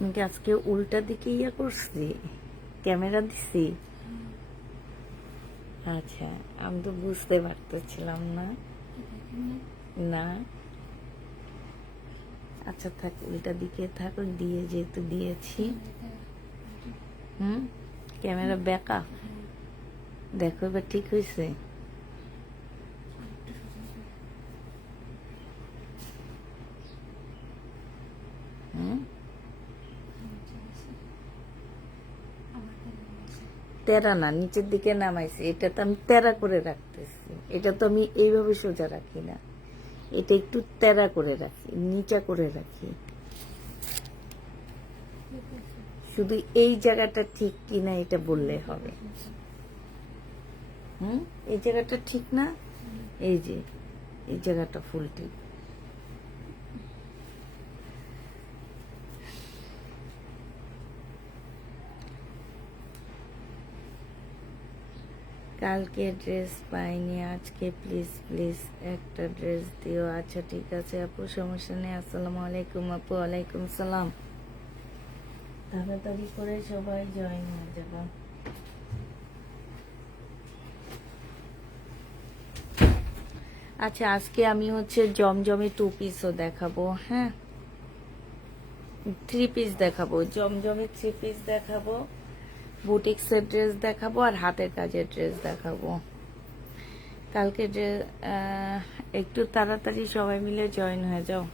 আমি কি আজকে উল্টা দিকে ইয়া করছি, ক্যামেরা দিছি? আচ্ছা, আমি তো বুঝতে পারতেছিলাম না। না, আচ্ছা থাক, উল্টা দিকে থাক, দিয়ে যেহেতু দিয়েছি। ক্যামেরা বেঁকা, দেখো এবার ঠিক হয়েছে। তেরা না, নিচের দিকে নামাইছি, এটা তো আমি তেরা করে রাখতেছি। এটা তো আমি এইভাবে সোজা রাখি না, এটা একটু তেরা করে রাখি, নিচা করে রাখি। শুধু এই জায়গাটা ঠিক কিনা এটা বললে হবে। এই জায়গাটা ঠিক না, এই যে এই জায়গাটা ফুল ঠিক। কালকে ড্রেস পাইনি, আজকে প্লিজ প্লিজ একটা ড্রেস দিও। আচ্ছা ঠিক আছে আপু, সমস্যা নেই। আসসালামু আলাইকুম আপু। ওয়ালাইকুম সালাম। তাড়াতাড়ি করে সবাই জয়েন হয়ে যাবা। আচ্ছা, আজকে আমি হচ্ছে জমজমে 2 পিসও দেখাবো। হ্যাঁ, 3 পিস দেখাবো, জমজমে 3 পিস দেখাবো, বুটিক্সের ড্রেস দেখাবো, আর হাতের কাজের ড্রেস দেখাবো। কালকে একটু তাড়াতাড়ি সবাই মিলে জয়েন হয়ে যাও।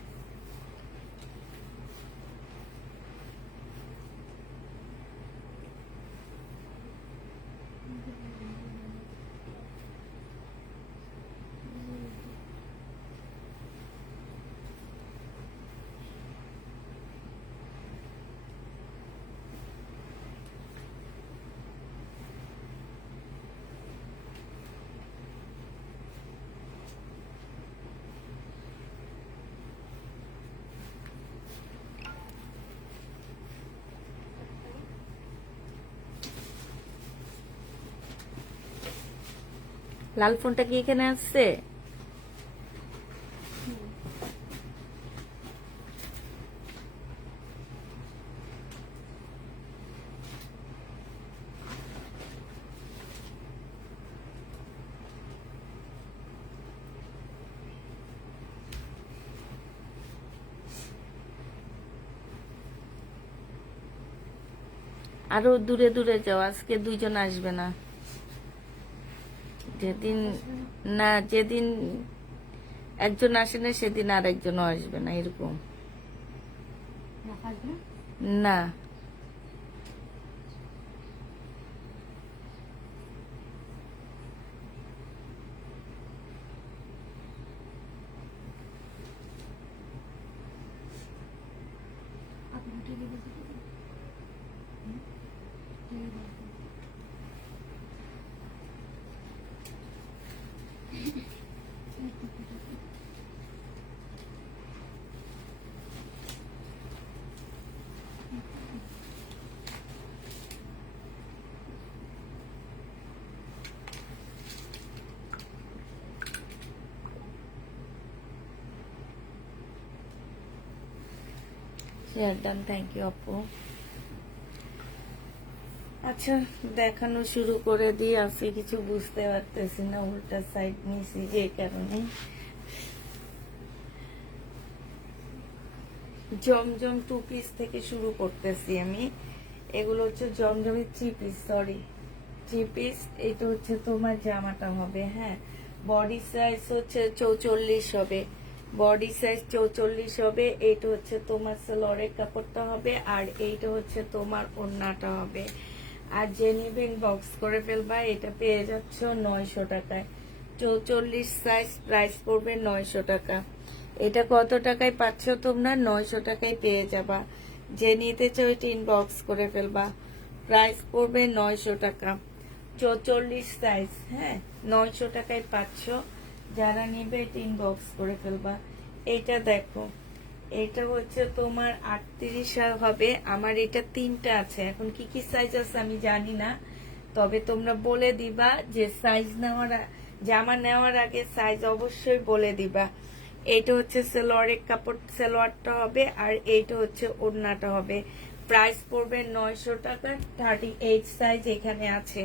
লাল ফোনটা কি এখানে আসছে? আরো দূরে দূরে যাও, আজকে দুইজন আসবে না। যেদিন না, যেদিন একজন আসে না সেদিন আর একজনও আসবে না, এরকম না। শেয়ার ডান, থ্যাংক ইউ আপু। আচ্ছা, দেখানো শুরু করে দিই। আজকে কিছু বুঝতে পারতেছি না, উল্টা সাইড নিয়েছি যে কারণে। জমজম 2 পিস থেকে শুরু করতেছি আমি। এগুলো হচ্ছে জমজমের 3 পিস, সরি 3 পিস। এটা হচ্ছে তোমার জামাটা হবে, হ্যাঁ। বডি সাইজ হচ্ছে 44 হবে, বডি সাইজ 44 হবে। এইটা হচ্ছে তোমার সালোয়ারের কাপড়টা হবে, আর এইটা হচ্ছে তোমার ওড়নাটা হবে। আর যে নিবেন বক্স করে ফেলবা। এটা পেয়ে যাচ্ছ 900 টাকায়। 44 সাইজ, প্রাইস পড়বে 900 টাকা। এটা কত টাকায় পাচ্ছ তোমরা? 900 টাকায় পেয়ে যাবা। যে নিতে চাও এটা ইনবক্স করে ফেলবা, প্রাইস পড়বে 900 টাকা। 44 সাইজ, হ্যাঁ, 900 টাকায় পাচ্ছ। যারা নিবে এটা ইনবক্স করে ফেলবা। এটা দেখো, এটা হচ্ছে তোমার 38 হবে। আমার এটা 3টা আছে, এখন কি কি সাইজ আছে আমি জানি না, তবে তোমরা বলে দিবা যে সাইজ নেওয়ার, জামা নেওয়ার আগে সাইজ অবশ্যই বলে দিবা। এইটা হচ্ছে সালোয়ারের কাপড়, সালোয়ারটা হবে, আর এইটা হচ্ছে ওড়নাটা হবে। প্রাইস পড়বে 900 টাকা। 38 সাইজ এখানে আছে,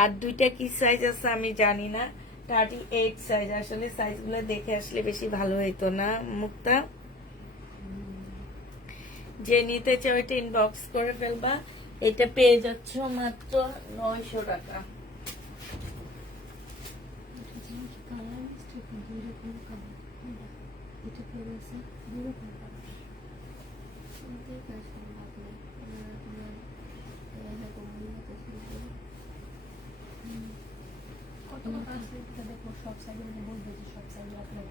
আর দুইটা কি সাইজ আছে আমি জানি না। 38 সাইজ, আসলে সাইজগুলো দেখে আসলে বেশি ভালো হইতো না মুক্তা। যে নিতে চাও এটা ইনবক্স করে ফেলবা। এটা পেয়ে যাচ্ছ মাত্র 900 টাকা। সব সাইজে বলবে যে সব সাইজে আপনার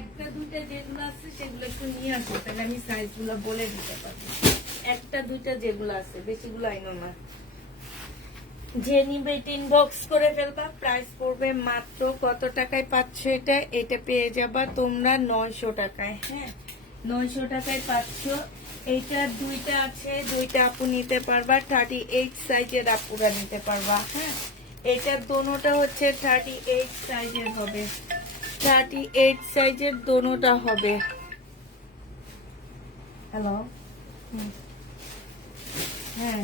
একটা দুইটা যেগুলো আছে সেগুলো একটু নিয়ে আসো, তাহলে আমি সাইজগুলো বলে দিতে পারবো। একটা দুইটা যেগুলো আছে, বেশিগুলো আইনো না। যে নিবে এটা ইনবক্স করে ফেলবা। প্রাইস পড়বে মাত্র কত টাকায় পাচ্ছ এটা? এটা পেয়ে যাবা তোমরা 900 টাকায়, হ্যাঁ, 900 টাকায় পাচ্ছ। এইটা দুইটা আছে, দুইটা আপু নিতে পারবা। 38 সাইজের আপুরা নিতে পারবা, হ্যাঁ। এটা দোনোটা হচ্ছে 38 সাইজের হবে, 38 সাইজের দোনোটা হবে। হ্যালো, হ্যাঁ,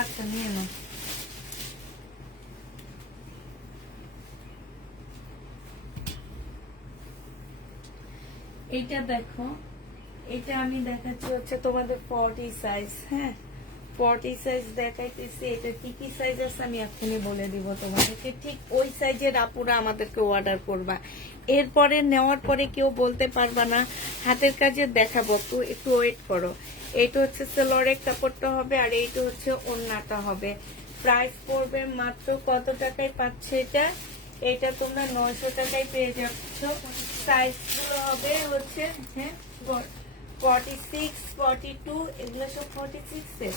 আচ্ছা নিয়ে নাও। এটা দেখো, এটা আমি দেখাচ্ছি হচ্ছে তোমাদের 40 সাইজ, হ্যাঁ, 40 সাইজ দেখাইতেছি। এটা কি কি সাইজ আছে আমি এখনই বলে দিব তোমাদেরকে। ঠিক ওই সাইজের আপুরা আমাদেরকে অর্ডার করবা। এরপরে নেওয়ার পরে কেউ বলতে পারবা না হাতের কাজে দেখাবো, তো একটু ওয়েট করো। এইটা হচ্ছে সালোয়ারের কাপড়টা হবে, আর এইটা হচ্ছে ওড়নাটা হবে। প্রাইস পড়বে মাত্র কত টাকায় পাচ্ছ এটা? এটা তোমরা 900 টাকায় পেয়ে যাচ্ছ। সাইজগুলো হবে হচ্ছে, হ্যাঁ, 46, 42, এগুলো সব 46 এ,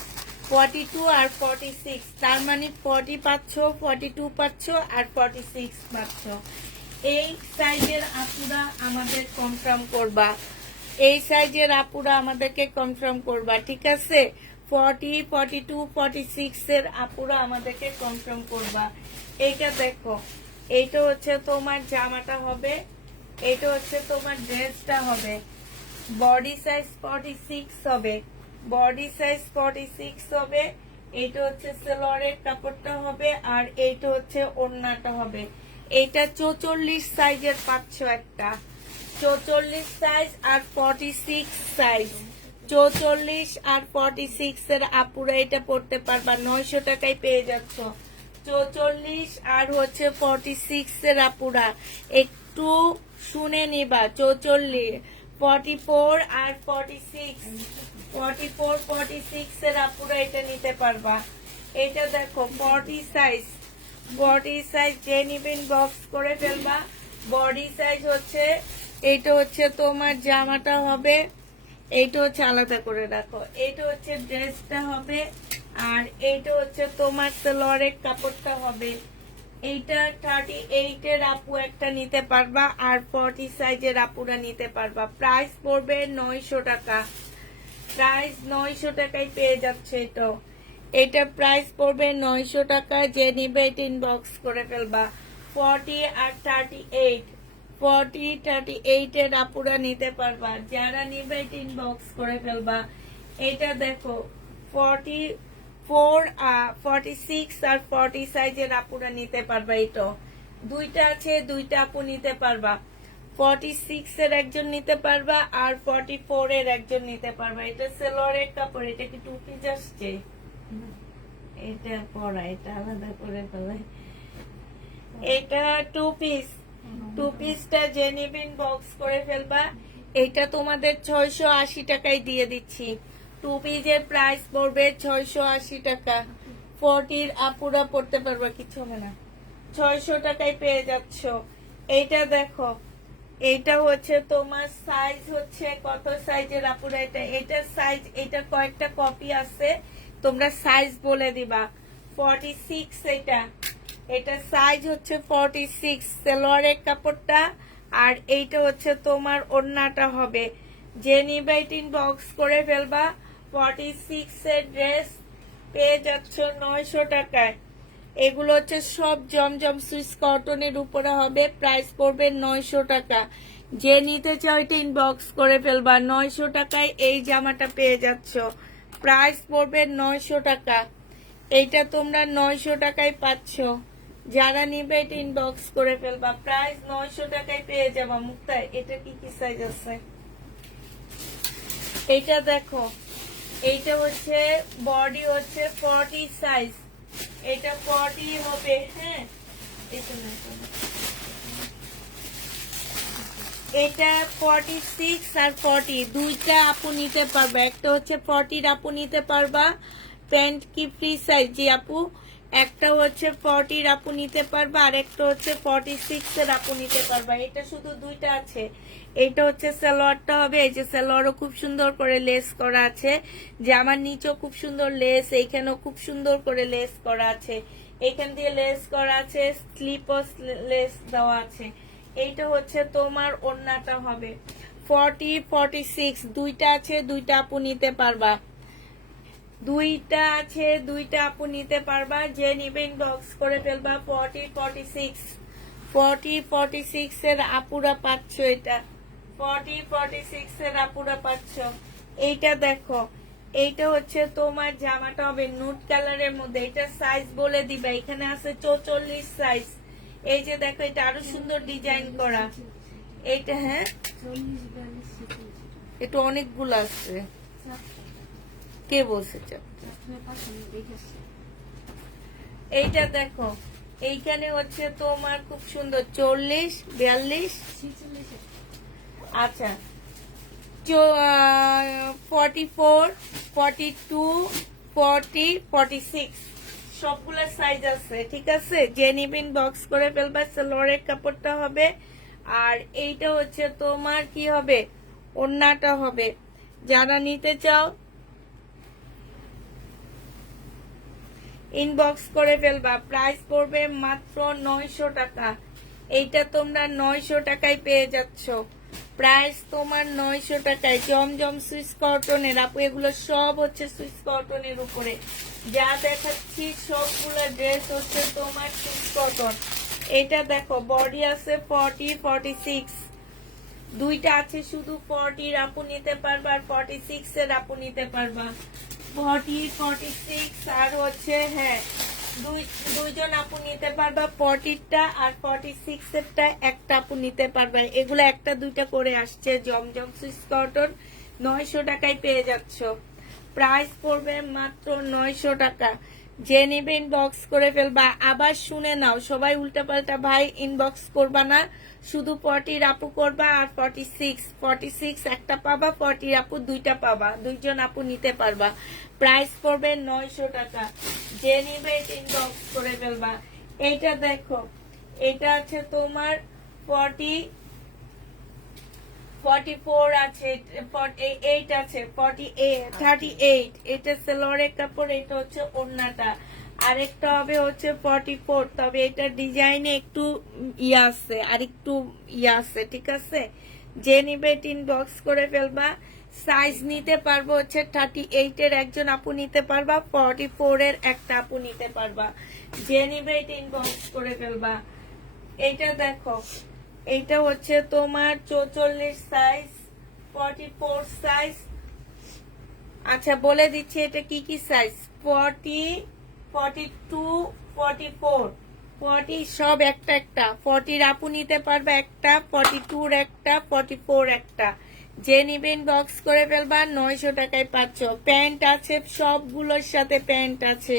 42 আর 46, তার মানে 40 পাচ্ছ, 42 পাচ্ছ, আর 46 পাচ্ছ। এই সাইজের আপুরা আমাদের কনফার্ম করবা, এই সাইজের আপুরা আমাদেরকে কনফার্ম করবা, ঠিক আছে? 40, 42, 46 এর আপুরা আমাদেরকে কনফার্ম করবা। এইটা দেখো, এইটা হচ্ছে তোমার জামাটা হবে, এটা হচ্ছে তোমার ড্রেসটা হবে। বডি সাইজ 46 হবে, বডি সাইজ 46 হবে। এইটা হচ্ছে সালোয়ারের কাপড়টা হবে, আর এইটা হচ্ছে ওড়নাটা হবে। এইটা 44 সাইজের পাচ্ছ একটা, 44 সাইজ আর 46 সাইজ, 44 আর 46 এর আপুরা এটা পড়তে পারবা, 900 টাকায় পেয়ে যাচ্ছ। 44 আর হচ্ছে 46 এর আপুরা একটু শুনে নিবা। 44, 44 আর 46, 44, 46 এর আপুরা এটা নিতে পারবা। এটা দেখো 40 সাইজ, 40 সাইজ যে নিবেন বক্স করে ফেলবা। বডি সাইজ হচ্ছে, এইটা হচ্ছে তোমার জামাটা হবে, এইটা হচ্ছে আলাদা করে রাখো, এইটা হচ্ছে ড্রেসটা হবে, আর এইটা হচ্ছে তোমার সালোয়ারের কাপড়টা হবে। এইটা 38 এর আপু একটা নিতে পারবা, আর 40 সাইজের আপুরা নিতে পারবা। প্রাইস পড়বে 900 টাকা, প্রাইস 900 টাকায় পেয়ে যাচ্ছে। এটা প্রাইস পড়বে 900 টাকা। যে নিবে এটা ইনবক্স করে ফেলবা। 40 আর 38, 40, 38 এর আপুরা নিতে পারবা, যারা নিবে এটা ইনবক্স করে ফেলবা। এটা দেখো 44, 46 আর 40 সাইজের আপুরা নিতে পারবা। এটা দুইটা আছে, দুইটা আপু নিতে পারবা। 46 এর একজন নিতে পারবা, আর 44 এর একজন নিতে পারবা। এটা সালোয়ারের কাপড়, এটা কি টু পিস আসছে? এটা পরা, এটা আলাদা করে ফেলে। এটা টু পিস, টু পিসটা যে নিবেন বক্স করে ফেলবা। এটা তোমাদের 680 টাকায় দিয়ে দিচ্ছি। টু পিসের প্রাইস পড়বে 680 টাকা। 40 আপুরা পড়তে পারবা, কিছু হবে না, 600 টাকায় পেয়ে যাচ্ছ। এইটা দেখো, এইটা হচ্ছে তোমার সাইজ হচ্ছে কত সাইজের আপুরা? এটা সাইজ, এটা কয়েকটা কপি আছে, তোমরা সাইজ বলে দিবা। 46 এটা সাইজ হচ্ছে 46 সালোয়ারের কাপড়টা, আর এইটা হচ্ছে তোমার ওড়নাটা হবে। যে নিবে বক্স করে ফেলবা। 46 এর ড্রেস পেয়ে যাচ্ছ 900 টাকায়। এগুলো হচ্ছে সব জমজম সুইস কটনের উপরে হবে। প্রাইস পড়বে 900 টাকা। যে নিতে চাও এটা ইনবক্স করে ফেলবা। 900 টাকায় এই জামাটা পেয়ে যাচ্ছ। প্রাইস পড়বে 900 টাকা। এইটা তোমরা 900 টাকায় পাচ্ছ। যারা নিবে এটা ইনবক্স করে ফেলবা। প্রাইস 900 টাকায় পেয়ে যাবা। মুক্তা, এটা কি কি সাইজ আছে? এইটা দেখো, এইটা হচ্ছে বডি হচ্ছে 40 সাইজ, এটা 40 হবে। হ্যাঁ, এটা 46 আর 40 দুইটা আপু নিতে পারবা। একটা হচ্ছে 40 আপু নিতে পারবা, প্যান্ট কি ফ্রি সাইজ জি আপু। একটা হচ্ছে 40 আপু নিতে পারবা, আর একটা হচ্ছে 46 এর আপু নিতে পারবা। এটা শুধু দুইটা আছে। এটা হচ্ছে সালোয়ারটা হবে, এই যে সালোয়ারও খুব সুন্দর করে লেস করা আছে, জামার নিচেও খুব সুন্দর লেস, এইখানেও খুব সুন্দর করে লেস করা আছে, এইখান দিয়ে লেস করা আছে, স্লিপও লেস দেওয়া আছে। এইটা হচ্ছে তোমার ওড়নাটা হবে। 40, 46 দুইটা আছে, দুইটা আপু নিতে পারবা। দুইটা আছে, দুইটা আপু নিতে পারবা। যে নিবে ইনবক্স করে ফেলবা। 40, 46, 40, 46 এর আপুরা পাচ্ছ। এটা 40, 46 এর আপুরা পাচ্ছ। এইটা দেখো, এইটা হচ্ছে তোমার জামাটা হবে নুট কালারের মধ্যে। এটা সাইজ বলে দিবা, এখানে আছে 44 সাইজ। এই যে দেখো, এটা আরো সুন্দর ডিজাইন করা। এইটা হ্যাঁ, এটা অনেকগুলো আছে। কে বলছে? এইটা দেখো, এইখানে হচ্ছে তোমার খুব সুন্দর 40, 42, আচ্ছা 44, 42, 40, 46 সবগুলো সাইজ আছে। ঠিক আছে, যে নিবেন বক্স করে ফেলবা। সালোয়ারের কাপড়টা হবে, আর এইটা হচ্ছে তোমার কি হবে, ওড়নাটা হবে। যারা নিতে চাও ইনবক্স করে ফেলবা। প্রাইস পড়বে মাত্র 900 টাকা। এইটা তোমরা 900 টাকায় পেয়ে যাচ্ছ। প্রাইস তোমার 900 টাকায়। জমজম সুইস কটনের আপু, এগুলো সব হচ্ছে সুইস কটনের উপরে। যা দেখাচ্ছি সবগুলো ড্রেস হচ্ছে তোমার সুইস কটন। এটা দেখো, বডি আছে 40, 46 দুইটা আছে, শুধু 40 আপু নিতে পারবা, আর 46 এর আপু নিতে পারবা। 40, 46 আর হচ্ছে হ্যাঁ দুইজন আপু নিতে পারবা 40টা, আর 46 এরটা একটা আপু নিতে পারবা। এগুলো একটা দুইটা করে আসছে। জমজম সুইস কটন 900 টাকায় পেয়ে যাচ্ছ। প্রাইস পড়বে মাত্র 900 টাকা। যে নিবে ইনবক্স করে ফেলবা। আবার শুনে নাও, সবাই উল্টাপাল্টা ভাই ইনবক্স করবা না, শুধু 40 আপু করবা। আর 46 একটা পাবা, 40 আপু দুইটা পাবা, দুইজন আপু নিতে পারবা। প্রাইস পড়বে 900 টাকা। যে নিবে ইনবক্স করে ফেলবা। এইটা দেখো, এটা আছে তোমার 44 আছে, 48 আছে, 38। এটা সেলোয়ারের কাপড়, এটা হচ্ছে ওড়নাটা। আরেকটা হবে হচ্ছে 44, তবে এটা ডিজাইনে একটু ইয়া আছে, আর একটু ইয়া আছে, ঠিক আছে। যে নিবে ইনবক্স করে ফেলবা। সাইজ নিতে পারবো হচ্ছে 38 এর একজন আপু নিতে পারবা, 44 এর একটা আপু নিতে পারবা। যে নিবে ইনবক্স করে ফেলবা। এইটা দেখো, এইটা হচ্ছে তোমার 44 সাইজ, 44 সাইজ। আচ্ছা বলে দিচ্ছি এটা কি কি সাইজ। 40, 42, 44, 40 সব একটা একটা। 40 আপু নিতে পারবে একটা, 42 একটা, 44 একটা। যে নিবেন বক্স করে ফেলবা। 900 টাকায় পাচ্ছ। প্যান্ট আছে, সবগুলোর সাথে প্যান্ট আছে।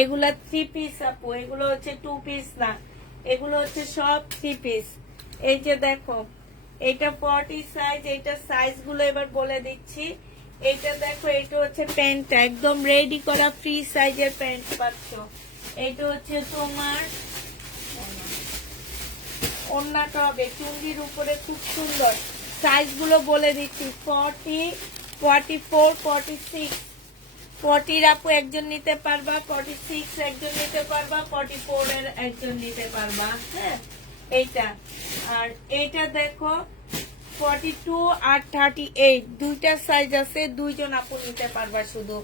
এগুলা 3 পিস আপু, এগুলো হচ্ছে 2 পিস না, এগুলো হচ্ছে সব 3 পিস। এই যে দেখো, এটা 40 সাইজ। এইটা সাইজ গুলো এবার বলে দিচ্ছি। এটা দেখো, এটা হচ্ছে প্যান্টটা একদম রেডি করা ফ্রি সাইজের প্যান্ট পাচ্ছ। এটা হচ্ছে তোমার ওড়নাটা হবে চুন্ডির উপরে, খুব সুন্দর। সাইজ গুলো বলে দিচ্ছি। 40, 44, 46। 40 আপু একজন নিতে পারবা, 46 একজন নিতে পারবা, 44 এর একজন নিতে পারবা। হ্যাঁ, এইটা। আর এইটা দেখো 42 আর 38 দুইটা সাইজ আছে, দুইজন আপু নিতে পারবা। শুধু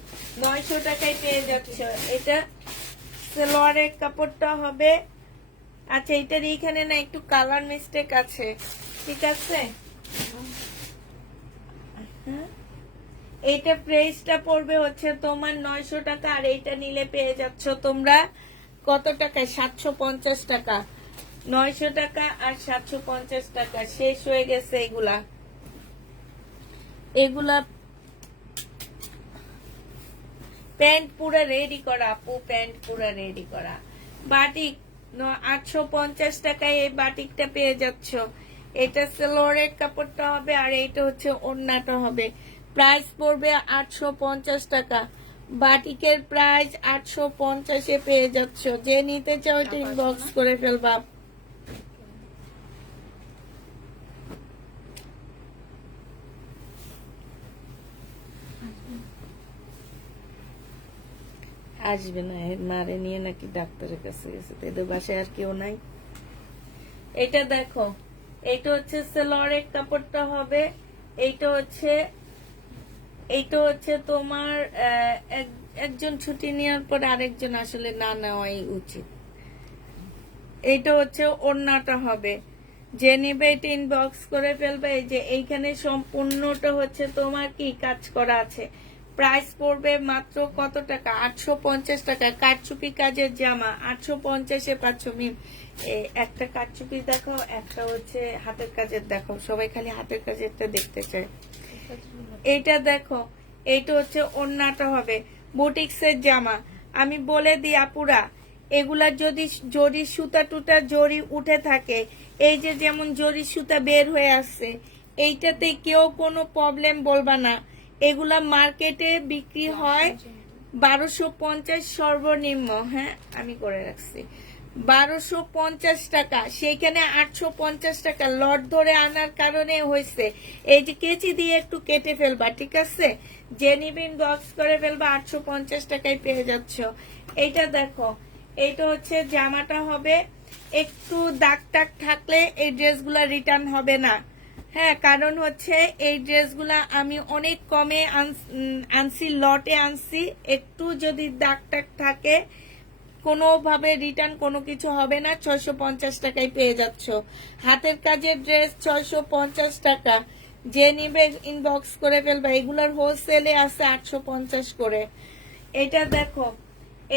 900 টাকায় পেয়ে যাচ্ছ। এটা সালোয়ারের কাপড়টা হবে। আচ্ছা, এটার এইখানে না একটু কালার মিস্টেক আছে, ঠিক আছে। হ্যাঁ, এইটা প্রাইসটা পড়বে হচ্ছে তোমার 900 টাকা। আর এইটা নিলে পেয়ে যাচ্ছ তোমরা কত টাকায়? 750 টাকা। 900 টাকা আর 750 টাকা। শেষ হয়ে গেছে এগুলা। এগুলা প্যান্ট পুরো রেডি করা আপু, প্যান্ট পুরো রেডি করা। বাটিক 850 টাকায় এই বাটিকটা পেয়ে যাচ্ছ। এটা সালোয়ারের কাপড়টা হবে, আর এইটা হচ্ছে ওড়নাটা হবে। প্রাইস পড়বে 850 টাকা। বাটিকের প্রাইস 850 এ পেয়ে যাচ্ছ। যে নিতে চাও এটা ইনবক্স করে ফেলবা। আসবে না, এর মারে নিয়ে নাকি ডাক্তারের কাছে গেছে, এদের বাসায় আর কেউ নাই। এটা দেখো, এইটা হচ্ছে সালোয়ারের কাপড়টা হবে। এইটা হচ্ছে তোমার একজন ছুটি নেওয়ার পর আরেকজন আসলে না নেওয়াই উচিত। এইটা হচ্ছে ওড়নাটা হবে। যে নিবে এটা ইনবক্স করে ফেলবে। এই যে এইখানে সম্পূর্ণটা হচ্ছে তোমার কি কাজ করা আছে। প্রাইস পড়বে মাত্র কত টাকা? 850 টাকা। কারচুপি কাজের জামা 850 এ পাচ্ছ। মিম একটা কারচুপি দেখো, একটা হচ্ছে হাতের কাজের দেখো। সবাই খালি হাতের কাজেরটা দেখতে চায়। এইটা দেখো, এইটা হচ্ছে ওড়নাটা হবে। বুটিক্সের জামা। আমি বলে দিই আপুরা, এগুলা যদি জরি সুতা টুটা জরি উঠে থাকে, এই যে যেমন জরি সুতা বের হয়ে আসছে, এইটাতে কেউ কোনো প্রবলেম বলবা না। এগুলা মার্কেটে বিক্রি হয় 1250 সর্বনিম্ন। হ্যাঁ, আমি করে রাখছি 1250 টাকা। সেইখানে 850 টাকা লট ধরে আনার কারণে হয়েছে। এই যে কেচি দিয়ে একটু কেটে ফেলবা, ঠিক আছে। যে নিবেন বক্স করে ফেলবা। 850 টাকায় পেয়ে যাচ্ছ। এইটা দেখো, এইটা হচ্ছে জামাটা হবে। একটু দাগ টাগ থাকলে এই ড্রেসগুলা রিটার্ন হবে না। হ্যাঁ, কারণ হচ্ছে এই ড্রেসগুলা আমি অনেক কমে আনছি, লটে আনছি। একটু যদি দাগ টাগ থাকে কোনোভাবে রিটার্ন কোনো কিছু হবে না। 650 টাকায় পেয়ে যাচ্ছ। হাতের কাজের ড্রেস 650 টাকা। যে নিবে ইনবক্স করে ফেলবা। এগুলার হোলসেলে আছে 850 করে। এটা দেখো,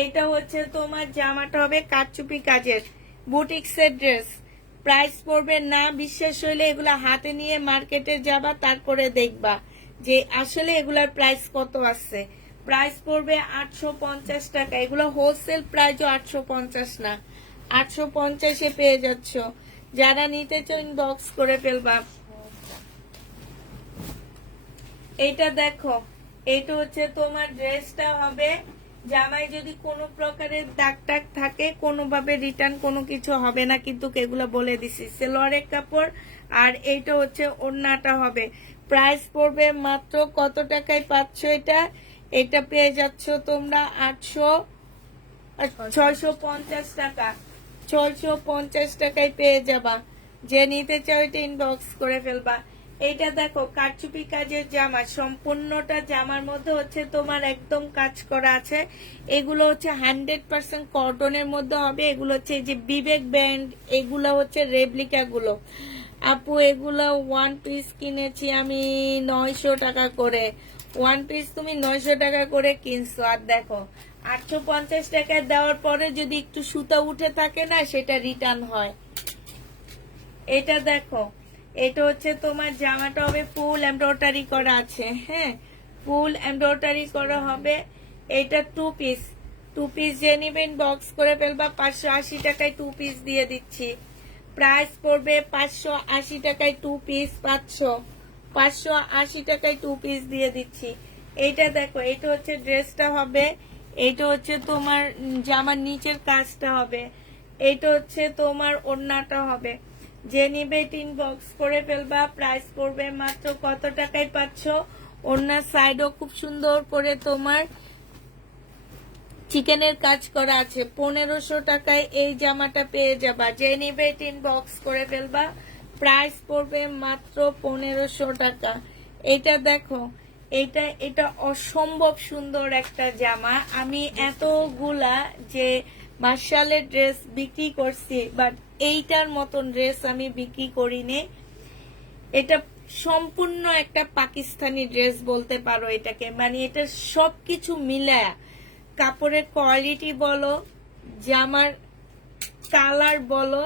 এইটা হচ্ছে তোমার জামাটা হবে কারচুপি কাজের বুটিক্সের ড্রেস। প্রাইস পড়বে না বিশ্বাস হইলে এগুলা হাতে নিয়ে মার্কেটে যাবা, তারপরে দেখবা যে আসলে এগুলার প্রাইস কত আছে। প্রাইস পড়বে 850 টাকা। এগুলো হোলসেল প্রাইসও 850 না, 850-এ পেয়ে যাচ্ছ। যারা নিতে চাও ইনবক্স করে ফেলবা। এইটা দেখো, এইটা হচ্ছে তোমার ড্রেসটা হবে, জামায় যদি কোনো প্রকারের দাগ টাগ থাকে কোনোভাবে রিটার্ন কোনো কিছু হবে না, কিন্তু এগুলো বলে দিছি সেলোয়ারের কাপড়। আর এইটা হচ্ছে ওড়নাটা হবে। প্রাইস পড়বে মাত্র কত টাকায় পাচ্ছ এটা? এটা পেয়ে যাচ্ছ তোমরা 650 টাকা। 650 টাকায় পেয়ে যাবা। যে নিতে চাও এটা ইনবক্স করে ফেলবা। এইটা দেখো কারচুপি কাজের জামা, সম্পূর্ণটা জামার মধ্যে হচ্ছে তোমার একদম কাজ করা আছে। এগুলো হচ্ছে 100% কটনের মধ্যে হবে। এগুলো হচ্ছে এই যে বিবেক ব্যান্ড, এগুলো হচ্ছে রেপ্লিকা গুলো। আপু এগুলো ওয়ান পিস কিনেছি আমি 900 টাকা করে। ওয়ান পিস তুমি 900 টাকা করে কিনছো, আর দেখো 850 টাকা দেওয়ার পরে যদি একটু সুতা উঠে থাকে না, সেটা রিটার্ন হয়। এটা দেখো, এটা হচ্ছে তোমার জামাটা হবে ফুল এমব্রয়ডারি করা আছে। হ্যাঁ, ফুল এমব্রয়ডারি করা হবে। এটা টু পিস যে নিবেন বক্স করে ফেলবা। 580 টাকায় টু পিস দিয়ে দিচ্ছি। প্রাইস পড়বে 580 টাকায় টু পিস পাচ্ছ। 580 টাকায় টু পিস দিয়ে দিচ্ছি। এইটা দেখো, এটা হচ্ছে ড্রেসটা হবে। এইটা হচ্ছে তোমার জামার নিচের কাজটা হবে। এইটা হচ্ছে তোমার ওড়নাটা হবে। যে নিবে তিন বক্স করে ফেলবা। প্রাইস পড়বে মাত্র কত টাকায় পাচ্ছ? ওড়নার সাইডও খুব সুন্দর করে তোমার চিকেনের কাজ করা আছে। 1500 টাকায় এই জামাটা পেয়ে যাবা। যে নিবে তিন বক্স করে ফেলবা। প্রাইস পড়বে মাত্র 1500 টাকা। এটা দেখো, এটা অসম্ভব সুন্দর একটা জামা। আমি এতগুলা যে মার্শালের ড্রেস বিক্রি করছি, বাট এইটার মতন ড্রেস আমি বিক্রি করিনি। এটা সম্পূর্ণ একটা পাকিস্তানি ড্রেস বলতে পারো এটাকে। মানে এটা সবকিছু মিলায়া, কাপড়ের কোয়ালিটি বলো, জামার কালার বলো,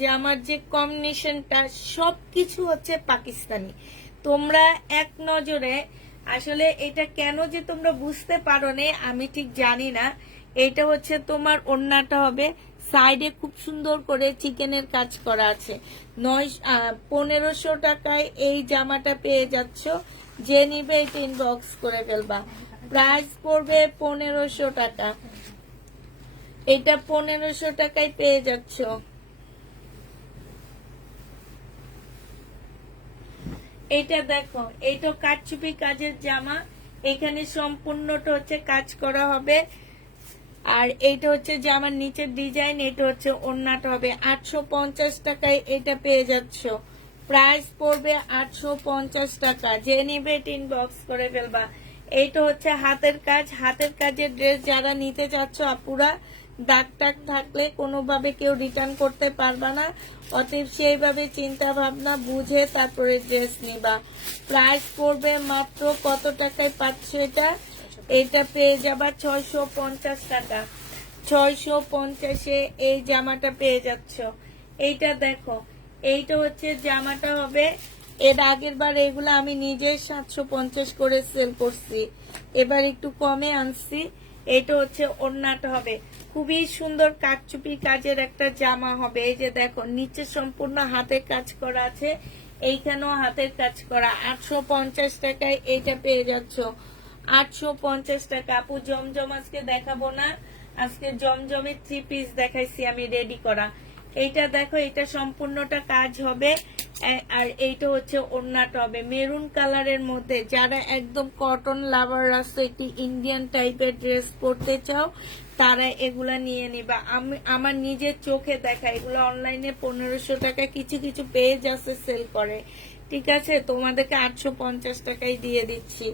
জামার যে কম্বিনেশনটা, সবকিছু হচ্ছে পাকিস্তানি। তোমরা এক নজরে আসলে এটা কেন যে তোমরা বুঝতে পারো না আমি ঠিক জানি না। এটা হচ্ছে তোমার ওড়নাটা হবে, সাইডে খুব সুন্দর করে চিকেনের কাজ করা আছে। 1500 টাকায় এই জামাটা পেয়ে যাচ্ছ। যে নিবে এটা ইনবক্স করে ফেলবা। প্রাইস পড়বে 1500 টাকা। এটা 1500 টাকায় পেয়ে যাচ্ছ। এটা দেখো, এইটা কারচুপি কাজের জামা। এখানে সম্পূর্ণটা হচ্ছে কাজ করা হবে। আর এইটা হচ্ছে জামার নিচের ডিজাইন। এটা হচ্ছে ওড়নাটা হবে। 850 টাকায় এটা পেয়ে যাচ্ছ। প্রাইস পড়বে 850 টাকা। যে নিবে টিন বক্স করে ফেলবা। এইটা হচ্ছে হাতের কাজ। হাতের কাজের ড্রেস যারা নিতে চাচ্ছ আপুরা, দাগ টাগ থাকলে কোনোভাবে কেউ রিটার্ন করতে পারবা না। অতএব সেইভাবে চিন্তা ভাবনা বুঝে তারপরে ড্রেস নিবা। প্রাইস পড়বে মাত্র কত টাকায় পাচ্ছ এটা? এটা পেয়ে যাবা 650 টাকা। 650-এ এই জামাটা পেয়ে যাচ্ছ। এইটা দেখো, এইটা হচ্ছে জামাটা হবে। এর আগের বার এগুলো আমি নিজে 750 করে সেল করছি, এবার একটু কমে আনছি। এটা হচ্ছে ওড়নাটা হবে। খুবই সুন্দর কারচুপি কাজের একটা জামা হবে। এই যে দেখো, নিচে সম্পূর্ণ হাতের কাজ করা আছে, এইখানেও হাতের কাজ করা। 850 টাকায় এইটা পেয়ে যাচ্ছ। 850 টাকা। আপু জমজম আজকে দেখাবো না, আজকে জমজমের 3 পিস দেখাইছি আমি রেডি করা। এইটা দেখো, এটা সম্পূর্ণটা কাজ হবে। আর এইটা হচ্ছে ওড়নাটা হবে মেরুন কালারের মধ্যে। যারা একদম কটন লাভার আছে, একটি ইন্ডিয়ান টাইপের ড্রেস পরতে চাও, তারা এগুলা নিয়ে নিবা। আমি আমার নিজের চোখে দেখা, এগুলো অনলাইনে 1500 টাকা কিছু কিছু পেজ আছে সেল করে। ঠিক আছে, তোমাদেরকে 850 টাকায় দিয়ে দিচ্ছি।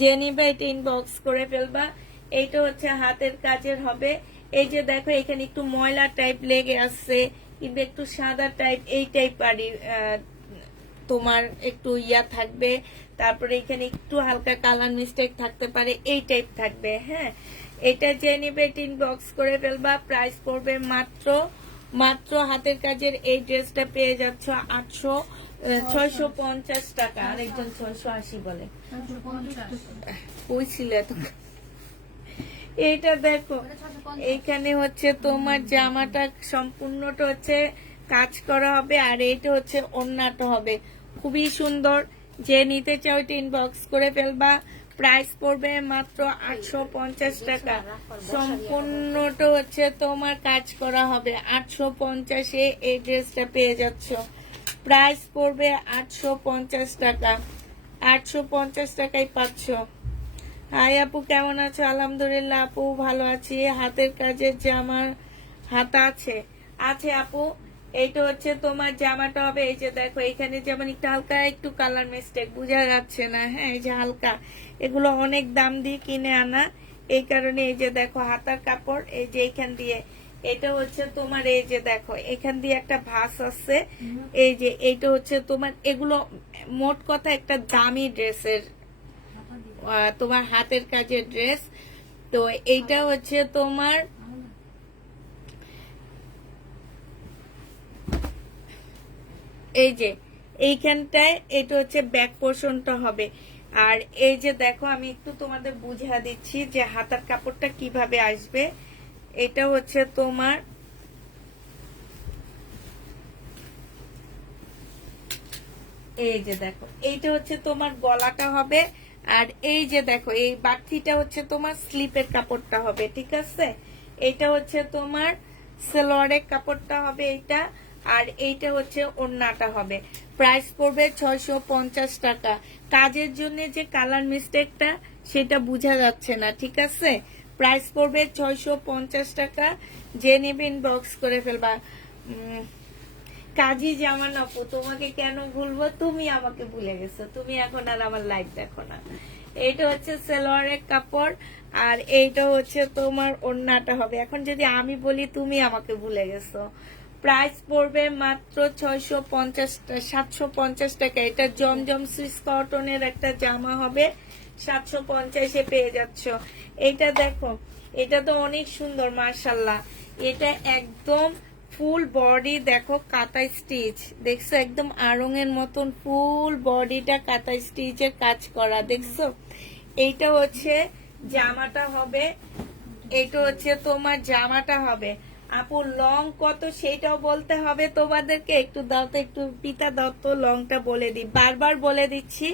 যে নিবে এটা ইনবক্স করে ফেলবা। এইটা হচ্ছে হাতের কাজের হবে। এই যে দেখো, এখানে একটু ময়লা টাইপ লেগে আসছে, কিন্তু একটু সাদা টাইপ, এই টাইপ পারি তোমার একটু ইয়া থাকবে। তারপরে এখানে একটু হালকা কালার মিস্টেক থাকতে পারে, এই টাইপ থাকবে। হ্যাঁ, এটা যে নিবে ইনবক্স করে ফেলবা। প্রাইস পড়বে মাত্র মাত্র হাতের কাজের এই ড্রেসটা পেয়ে যাচ্ছ 650 টাকা। আরেকজন 680 বলে, 650 ওই ছিল এত। এইটা দেখো, এইখানে হচ্ছে তোমার জামাটা সম্পূর্ণটা হচ্ছে কাজ করা হবে, আর এইটা হচ্ছে ওড়নাটা হবে। খুবই সুন্দর। যে নিতে চাও এটা ইনবক্স করে ফেলবা। প্রাইস পড়বে মাত্র 850 টাকা। সম্পূর্ণটা হচ্ছে তোমার কাজ করা হবে। 850-এ এই ড্রেসটা পেয়ে যাচ্ছ। প্রাইস পড়বে 850 টাকা। 850 টাকায় পাচ্ছ। হাই আপু, কেমন আছো? আলহামদুলিল্লাহ আপু, ভালো আছি। হাতের কাজের জামার হাতা আছে? আছে আপু। এইটা হচ্ছে তোমার জামাটা হবে। এই যে দেখো, এখানে যেমন একটু হালকা একটু কালার মিস্টেক, বোঝা যাচ্ছে না। হ্যাঁ, এই যে হালকা, এগুলো অনেক দাম দিয়ে কিনে আনা, এই কারণে। এই যে দেখো হাতার কাপড়, এই যে এইখান দিয়ে, এটা হচ্ছে তোমার, এই যে দেখো এখান দিয়ে একটা ভাঁজ আছে। এই যে এইটা হচ্ছে তোমার, এগুলো মোট কথা একটা দামি ড্রেসের, তোমার হাতের কাজের ড্রেস। তো এইটা হচ্ছে তোমার, এই যে এইখানটায় এটা হচ্ছে ব্যাক পোর্শনটা হবে। আর এই যে দেখো, আমি একটু তোমাদের বুঝিয়ে দিচ্ছি যে হাতার কাপড়টা কিভাবে আসবে। এটা হচ্ছে তোমার, এই যে দেখো, এইটা হচ্ছে তোমার গলাটা হবে। আর এই যে দেখো, এই বাড়তিটা হচ্ছে তোমার স্লিপের কাপড়টা হবে, ঠিক আছে? এইটা হচ্ছে তোমার সালোয়ারের কাপড়টা হবে এইটা, আর এইটা হচ্ছে ওড়নাটা হবে। প্রাইস পড়বে 650 টাকা। কাজের জন্য যে কালার মিস্টেকটা, সেটা বোঝা যাচ্ছে না, ঠিক আছে? প্রাইস পড়বে 650 টাকা। যে নেবে ইনবক্স করে ফেলবা। কাজী জামান আপু, তোমাকে কেন ভুলবো? তুমি আমাকে ভুলে গেছো, তুমি এখন আর আমার লাইভ দেখো না। এইটা হচ্ছে সালোয়ারের কাপড়, আর এইটা হচ্ছে তোমার ওড়নাটা হবে। এখন যদি আমি বলি, তুমি আমাকে ভুলে গেছো। প্রাইস পড়বে মাত্র 750 টাকা। এটা জমজম সুইস কটনের একটা জামা হবে। 750-এ পেয়ে যাচ্ছ। এটা দেখো, এটা তো অনেক সুন্দর, মাশাল্লাহ। এটা একদম ফুল বডি, দেখো কাঁথা স্টিচ, দেখছো? একদম আড়ং-এর মতন ফুল বডিটা কাঁথা স্টিচের কাজ করা, দেখছো? এইটা হচ্ছে জামাটা হবে। এইটা হচ্ছে তোমার জামাটা হবে। আপু লং কত সেটাও বলতে হবে তোমাদেরকে? একটু দাও তো, একটু পিতা দাও তো, লংটা বলে দিই। বারবার বলে দিচ্ছি,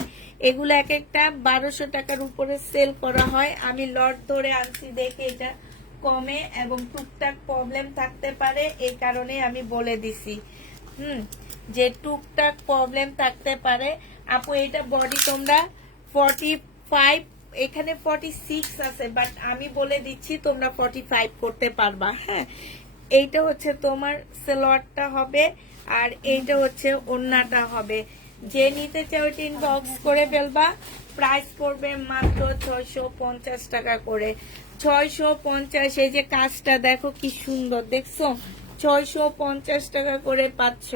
এগুলো এক একটা 1200 টাকার উপরে সেল করা হয়। আমি লট ধরে আনছি দেখে এটা কমে, এবং টুকটাক প্রবলেম থাকতে পারে, এই কারণে আমি বলে দিছি। যে টুকটাক প্রবলেম থাকতে পারে। আপু এটা বডি তোমরা 45, এখানে 46 আছে, বাট আমি বলে দিচ্ছি তোমরা 45 করতে পারবা। হ্যাঁ, এইটা হচ্ছে তোমার সালোয়ারটা হবে, আর এইটা হচ্ছে ওড়নাটা হবে। যে নিতে চাও এটা ইনবক্স করে ফেলবা। প্রাইস পড়বে মাত্র 650 টাকা করে। 650। এই যে কাজটা দেখো কি সুন্দর, দেখছো? 650 টাকা করে পাচ্ছ।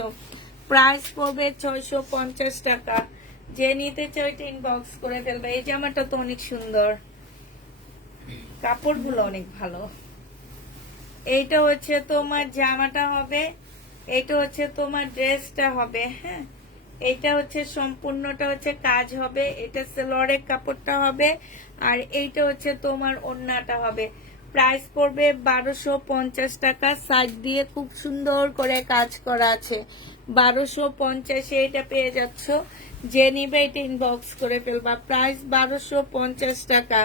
প্রাইস পড়বে 650 টাকা। যে নিতে চাও এটা ইনবক্স করে ফেলবে। এই জামাটা তো অনেক সুন্দর, কাপড়গুলো অনেক ভালো। এইটা হচ্ছে তোমার জামাটা হবে, এইটা হচ্ছে তোমার ড্রেসটা হবে। হ্যাঁ, এইটা হচ্ছে সম্পূর্ণটা হচ্ছে কাজ হবে। এটা সালোয়ারের কাপড়টা হবে, আর এইটা হচ্ছে তোমার ওড়নাটা হবে। প্রাইস পড়বে 1250 টাকা। সাইড দিয়ে খুব সুন্দর করে কাজ করা আছে। 1250-এ এটা পেয়ে যাচ্ছ। যে নিবে এটা ইনবক্স করে ফেলবা। প্রাইস 1250 টাকা,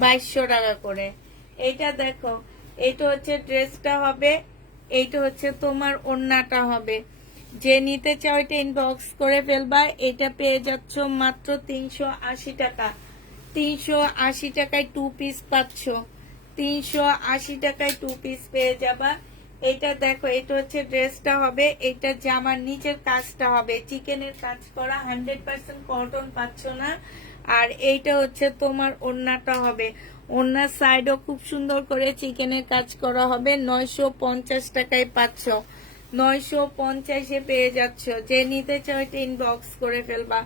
2200 টাকা করে। এইটা দেখো, এইটা হচ্ছে ড্রেসটা হবে, এইটা হচ্ছে তোমার ওড়নাটা হবে। যে নিতে চাও এটা ইনবক্স করে ফেলবা। এটা পেয়ে যাচ্ছ মাত্র 380 টাকা। 380 টাকায় 2 পিস পাচ্ছ। 380 টাকায় 2 পিস পেয়ে যাবা। এটা দেখো, এটা হচ্ছে ড্রেসটা হবে। এটা জামার নিচের কাজটা হবে চিকেনের কাজ করা, 100% কটন পাচ্ছ না। আর এইটা হচ্ছে তোমার ওড়নাটা হবে। ওড়নার সাইডও খুব সুন্দর করে চিকেনের কাজ করা হবে। 950 টাকায় পাচ্ছ। 950 পেয়ে যাচ্ছ। যে নিতে চাও এটা ইনবক্স করে ফেলবা।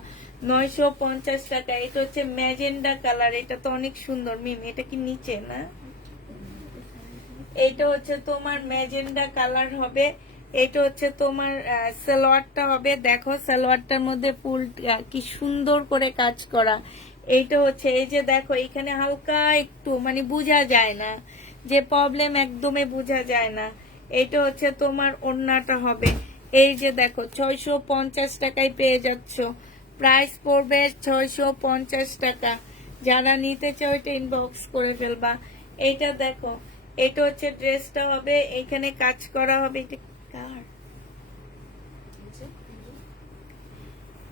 950 টাকা। এটা হচ্ছে ম্যাজেন্ডা কালার, এটা তো অনেক সুন্দর। মিম এটা কি নিচে না? এটা হচ্ছে তোমার ম্যাজেন্ডা কালার হবে। এটা হচ্ছে তোমার সালোয়ারটা হবে। দেখো সালোয়ারটার মধ্যে ফুল কি সুন্দর করে কাজ করা। এইটা হচ্ছে এই যে দেখো এখানে হালকা একটু মানে বোঝা যায় না, যে প্রবলেম একদমই বোঝা যায় না। এটা হচ্ছে তোমার ওড়নাটা হবে। এই যে দেখো 650 টাকায় পেয়ে যাচ্ছ। প্রাইস পড়বে 650 টাকা। যারা নিতে চাও এটা ইনবক্স করে ফেলবা। এইটা দেখো, এটা হচ্ছে ড্রেসটা হবে, এখানে কাজ করা হবে। এটা কার?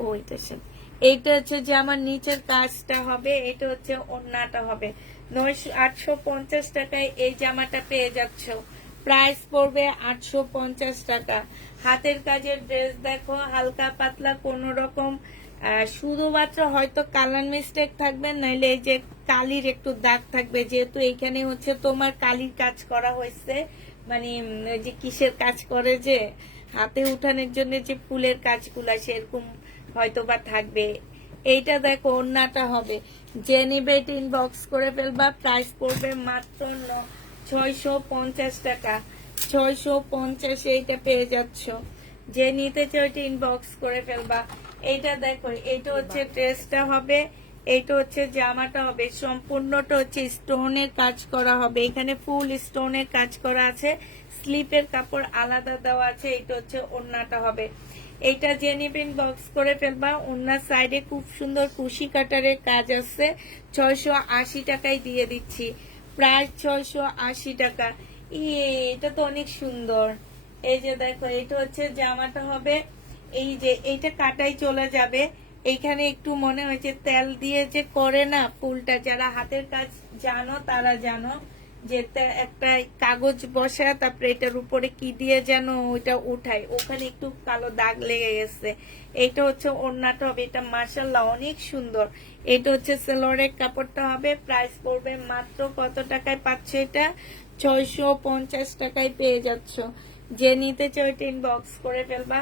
ওইটা সে। এইটা হচ্ছে যে আমার নিচের কাজটা হবে। এটা হচ্ছে ওড়নাটা হবে। 850 টাকায় এই জামাটা পেয়ে যাচ্ছ। প্রাইস পড়বে 850 টাকা। হাতের কাজের ড্রেস দেখো, হালকা পাতলা, কোন রকম শুধুমাত্র হয়তো কালার মিস্টেক থাকবে, নাইলে এই যে কালির একটু দাগ থাকবে, যেহেতু এইখানে হচ্ছে তোমার কালির কাজ করা হয়েছে। মানে ওই যে কিসের কাজ করে, যে হাতে উঠানোর জন্য যে ফুলের কাজগুলা, সেরকম হয়তো বা থাকবে। এইটা দেখো ওড়নাটা হবে। যে নিবে এটা ইনবক্স করে ফেলবা। প্রাইস পড়বে মাত্র 650 টাকা। 650 এইটা পেয়ে যাচ্ছ। যে নিতে চাও এটা ইনবক্স করে ফেলবা। এইটা দেখো, এটা হচ্ছে ড্রেসটা হবে, এইটা হচ্ছে জামাটা হবে। সম্পূর্ণটা হচ্ছে স্টোনের কাজ করা হবে। এখানে ফুল স্টোনের কাজ করা আছে, স্লিপের কাপড় আলাদা দেওয়া আছে। এটা হচ্ছে ওড়নাটা হবে। এইটা যে নিবেন বক্স করে ফেলবা। ওড়নার সাইডে খুব সুন্দর কুশি কাটারের কাজ আছে। 680 টাকায় দিয়ে দিচ্ছি। প্রায় 680 টাকা। এটা তো অনেক সুন্দর। এই যে দেখো, এটা হচ্ছে জামাটা হবে। এই যে এইটা কাটাই চলে যাবে। এইখানে একটু মনে হয়েছে তেল দিয়ে যে করে না ফুলটা, যারা হাতের কাজ জানো তারা জানো, যে একটা কাগজ বসায় তারপরে এটার উপরে কি দিয়ে যেন ওইটা উঠায়, ওখানে একটু কালো দাগ লেগে গেছে। এটা হচ্ছে ওড়নাটা হবে। এটা মাশাআল্লাহ অনেক সুন্দর। এটা হচ্ছে সেলোয়ারের কাপড়টা হবে। প্রাইস পড়বে মাত্র কত টাকায় পাচ্ছ এটা? 650 টাকায় পেয়ে যাচ্ছ। যে নিতে চাও এটা ইনবক্স করে ফেলবা।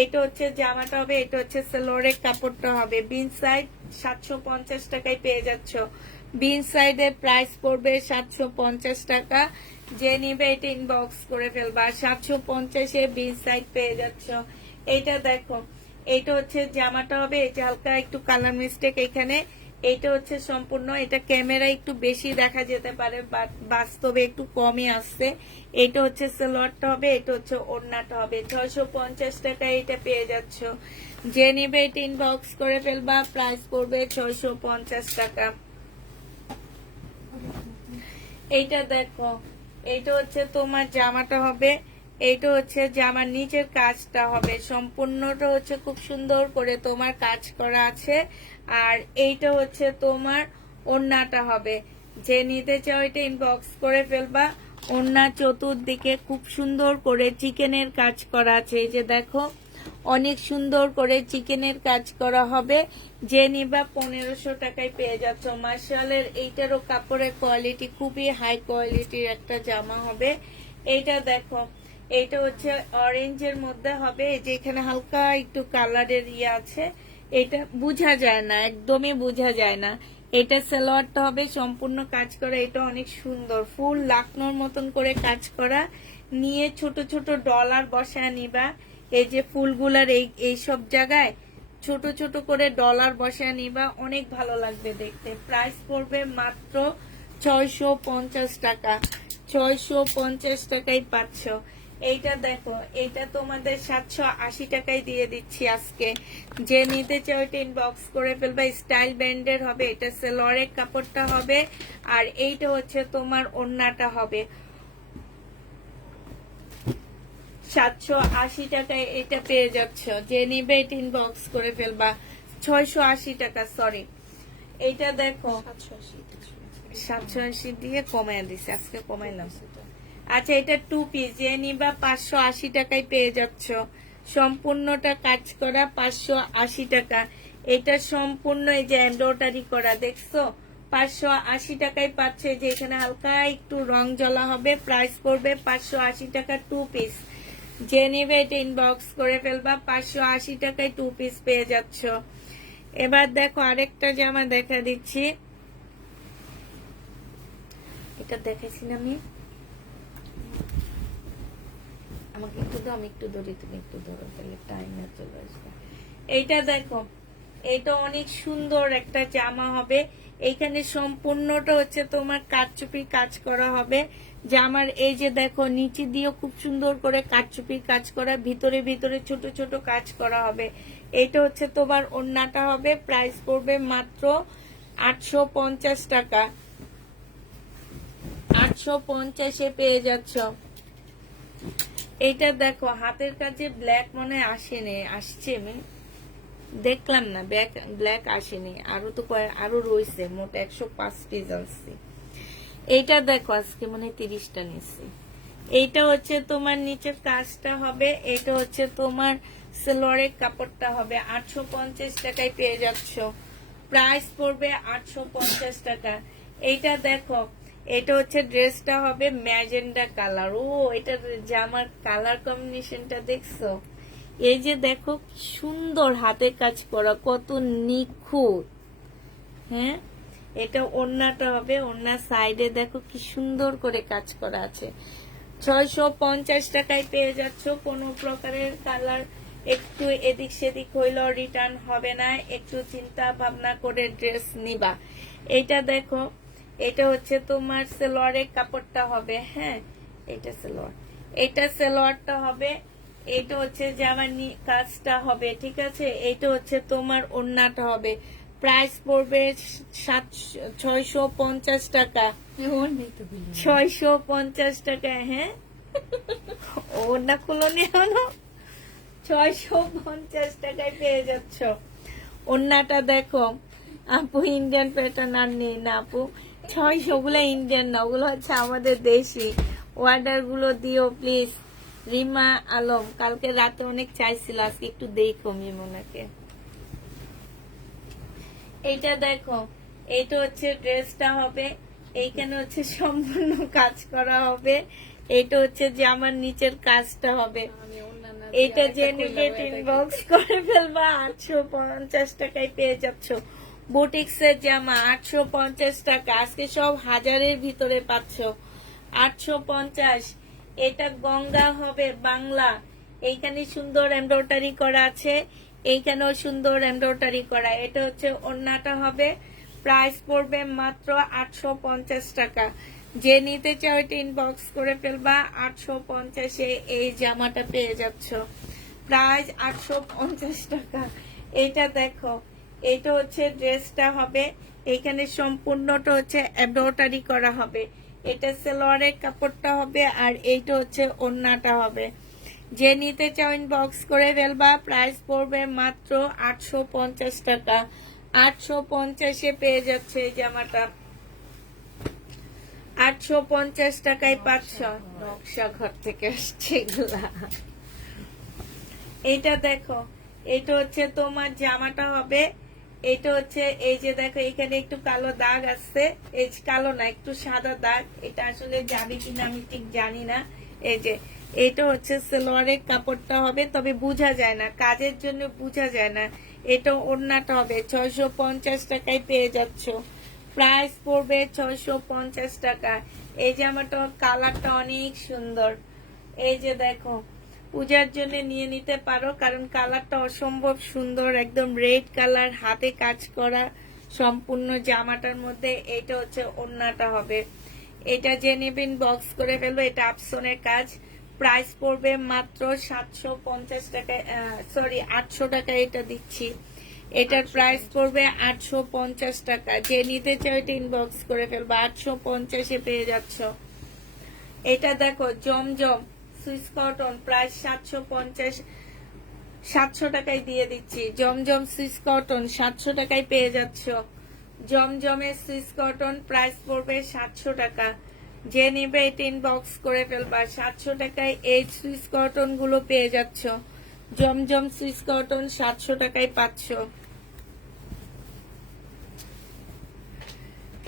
এটা হচ্ছে জামাটা হবে। এটা হচ্ছে সেলোয়ারের কাপড়টা হবে। বিন সাইড 750 টাকায় পেয়ে যাচ্ছ। বিন সাইডের প্রাইস পড়বে 750 টাকা। যে নিবে এটা ইনবক্স করে ফেলবা। 750-এ বিন সাইড পেয়ে যাচ্ছ। এইটা দেখো, এটা হচ্ছে জামাটা হবে। এটা হালকা একটু কালার মিস্টেক এখানে। এটা হচ্ছে সম্পূর্ণ, এটা ক্যামেরা একটু বেশি দেখা যেতে পারে, বাট বাস্তবে একটু কমই আসছে। এটা হচ্ছে সালোয়ারটা হবে। এটা হচ্ছে ওড়নাটা হবে। 650 টাকায় এটা পেয়ে যাচ্ছ। যে নিবে এটা ইনবক্স করে ফেলবা। প্রাইস পড়বে 650 টাকা। এইটা দেখো, এইটা হচ্ছে তোমার জামাটা হবে। এইটা হচ্ছে জামার নিচের কাজটা হবে। সম্পূর্ণটা হচ্ছে খুব সুন্দর করে তোমার কাজ করা আছে। আর এইটা হচ্ছে তোমার ওড়নাটা হবে। যে নিতে চাও এটা ইনবক্স করে ফেলবা। ওড়না চতুর্দিকে খুব সুন্দর করে চিকেনের কাজ করা আছে। এই যে দেখো, অনেক সুন্দর করে চিকেনের কাজ করা হবে। যে নিবা 1500 টাকায় পেয়ে যাচ্ছ। মার্শালের এইটারও কাপড়ের কোয়ালিটি খুবই হাই কোয়ালিটির একটা জামা হবে। এইটা দেখো, এইটা হচ্ছে অরেঞ্জের মধ্যে হবে। এই যে এখানে হালকা একটু কালারের আছে, এটা বোঝা যায় না, একদমই বোঝা যায় না। এটা সালোয়ারটা হবে সম্পূর্ণ কাজ করা। এটা অনেক সুন্দর, ফুল লাকনোর মতন করে কাজ করা। নিয়ে ছোট ছোট ডলার বসায় নিবা। এই যে ফুলগুলার এই সব জায়গায় ছোট ছোট করে ডলার বসায় নিবা, অনেক ভালো লাগবে দেখতে। প্রাইস পড়বে মাত্র 650 টাকা। 650 টাকায় পাচ্ছ। এইটা দেখো, এইটা তোমাদের 780 টাকায় দিয়ে দিচ্ছি আজকে। যে নিতে চাও এটা ইনবক্স করে ফেলবা। স্টাইল ব্যান্ডের হবে। এটা সেলোয়ারের কাপড়টা হবে। আর এইটা হচ্ছে তোমার ওড়নাটা হবে। 780 টাকায় এটা পেয়ে যাচ্ছ। যে নিবে এটা ইনবক্স করে ফেলবা। 680 টাকা, সরি। এইটা দেখো, 780 দিয়ে কমায় দিছে, আজকে কমাইলাম। আচ্ছা, এটা 2 পিস। যে নিবা 580 টাকায় পেয়ে যাচ্ছ। সম্পূর্ণটা কাজ করা, 580 টাকা। এটা সম্পূর্ণ এই যে এমব্রয়ডারি করা, দেখছো? 580 টাকায় পাচ্ছে। যে এখানে হালকা একটু রং জ্বলা হবে। প্রাইস পড়বে 580 টাকা। 2 পিস। যে নিবে এটা ইনবক্স করে ফেলবা। 580 টাকায় 2 পিস পেয়ে যাচ্ছ। এবার দেখো আরেকটা জামা দেখা দিচ্ছি, এটা দেখাইছি না আমি, আমাকে একটু দাও, আমি একটু ধরি, তুমি একটু ধরো, তাহলে টাইম না চলে আসবে। এইটা দেখো, এটা অনেক সুন্দর একটা জামা হবে। এইখানে সম্পূর্ণটা হচ্ছে তোমার কারচুপির কাজ করা হবে। জামার এই যে দেখো নিচে দিয়েও খুব সুন্দর করে কারচুপির কাজ করা, ভিতরে ভিতরে ছোট ছোট কাজ করা হবে। এটা হচ্ছে তোমার ওড়নাটা হবে, প্রাইস পড়বে মাত্র 850 টাকা। 850-এ পেয়ে যাচ্ছ। এইটা দেখো হাতের কাছে ব্ল্যাক মনে হয় আসেনি, আসছে আমি দেখলাম না, ব্ল্যাক আসেনি, আরো তো আরো রয়েছে, মোট 105 পিস আনছি। এইটা দেখো আজকে মনে হয় 30টা নিচ্ছি। এইটা হচ্ছে তোমার নিচের কাজটা হবে, এটা হচ্ছে তোমার সেলোয়ারের কাপড়টা হবে। 850 টাকায় পেয়ে যাচ্ছ, প্রাইস পড়বে 850 টাকা। এইটা দেখো, এটা হচ্ছে ড্রেসটা হবে ম্যাজেন্ডা কালার। ও এটা জামার কালার কম্বিনেশনটা দেখছো? এই যে দেখো সুন্দর হাতে কাজ করা, কত নিখুঁত। হ্যাঁ, এটা ওড়নাটা হবে, ওড়নার সাইডে দেখো কি সুন্দর করে কাজ করা আছে। 650 টাকায় পেয়ে যাচ্ছ। কোনো প্রকারের কালার একটু এদিক সেদিক হইলেও রিটার্ন হবে না, একটু চিন্তা ভাবনা করে ড্রেস নিবা। এটা দেখো, এটা হচ্ছে তোমার সেলোয়ারের কাপড়টা হবে। হ্যাঁ, এটা সেলোয়ার, এটা সেলোয়ারটা হবে। এটা হচ্ছে জামার কাজটা হবে, ঠিক আছে। এটা হচ্ছে তোমার ওড়নাটা হবে। প্রাইস পড়বে 650 টাকা। 650 টাকা। হ্যাঁ, ওড়না খুলনি এখনো। 650 টাকায় পেয়ে যাচ্ছ। ওড়নাটা দেখো আপু, ইন্ডিয়ান প্যাটার্ন আর নেই না আপু, 600 গুলো ইন্ডিয়ান না, ওগুলো হচ্ছে আমাদের দেশি। অর্ডার গুলো দিও প্লিজ। রিমা আলম কালকে রাতে অনেক চাইছিল, আজকে একটু দেখো মিমোনাকে। এইটা দেখো, এইটা হচ্ছে ড্রেসটা হবে, এইখানে হচ্ছে সম্পূর্ণ কাজ করা হবে। এটা হচ্ছে যে আমার নিচের কাজটা হবে। এটা জেনুইন ইনবক্স করে ফেলবা। 850 টাকায় পেয়ে যাচ্ছ। বুটিক্সের জামা 850 টাকা, আজকে সব হাজারের ভিতরে পাচ্ছ। 850। এটা গঙ্গা হবে বাংলা, এইখানে সুন্দর এমব্রয়ডারি করা আছে, এইখানেও সুন্দর এমব্রয়ডারি করা। এটা হচ্ছে ওড়নাটা হবে, প্রাইস পড়বে মাত্র 850 টাকা। যে নিতে চাও এটা ইনবক্স করে ফেলবা। 850-এ এই জামাটা পেয়ে যাচ্ছ, প্রাইস 850 টাকা। এটা দেখো, এটা হচ্ছে ড্রেসটা হবে, এখানে সম্পূর্ণটা হচ্ছে এমব্রয়ডারি করা হবে। এটা সেলোয়ারের কাপড়টা হবে, আর এইটা হচ্ছে ওড়নাটা হবে। যে নিতে চাও ইনবক্স করে ফেলবা। প্রাইস পড়বে মাত্র 850 টাকা। 850-এ পেয়ে যাচ্ছে এই জামাটা। 850 টাকায় পাচ্ছ। নকশা ঘর থেকে আসছে এগুলা। এটা দেখো, এটা হচ্ছে তোমার জামাটা হবে। এটা হচ্ছে এই যে দেখো এখানে একটু কালো দাগ আছে, এই কালো না একটু সাদা দাগ, এটা আসলে যাবে কিনা আমি ঠিক জানি না। এই যে এটা হচ্ছে সালোয়ারের কাপড়টা হবে, তবে বোঝা যায় না, কাজের জন্য বোঝা যায় না। এটা ওড়নাটা হবে। 650 টাকায় পেয়ে যাচ্ছ, প্রাইস পড়বে 650 টাকা। এই জামাটার কালারটা অনেক সুন্দর। এই যে দেখো, পূজার জন্য নিয়ে নিতে পারো, কারণ কালারটা অসম্ভব সুন্দর, একদম রেড কালার, হাতে কাজ করা সম্পূর্ণ জামাটার মধ্যে। এটা হচ্ছে ওড়নাটা হবে। এটা যে নেবেন বক্স করে ফেলবো, এটা আপসনের কাজ। প্রাইস পড়বে মাত্র 750 টাকায়, সরি 800 টাকায় এটা দিচ্ছি। এটার প্রাইস পড়বে 850 টাকা। যে নিতে চাও এটা ইনবক্স করে ফেলবো। 850-এ পেয়ে যাচ্ছ। এটা দেখো জমজম সুইস কটন, প্রাইস 700 টাকায় দিয়ে দিচ্ছি। জমজম সুইস কটন 700 টাকায় পেয়ে যাচ্ছ। জমজমের সুইস কটন প্রাইস পড়বে 700 টাকা। যে নেবে এটা ইনবক্স করে ফেলবা। 700 টাকায় এই সুইস কটন গুলো পেয়ে যাচ্ছ। জমজম সুইস কটন 700 টাকায় পাচ্ছ।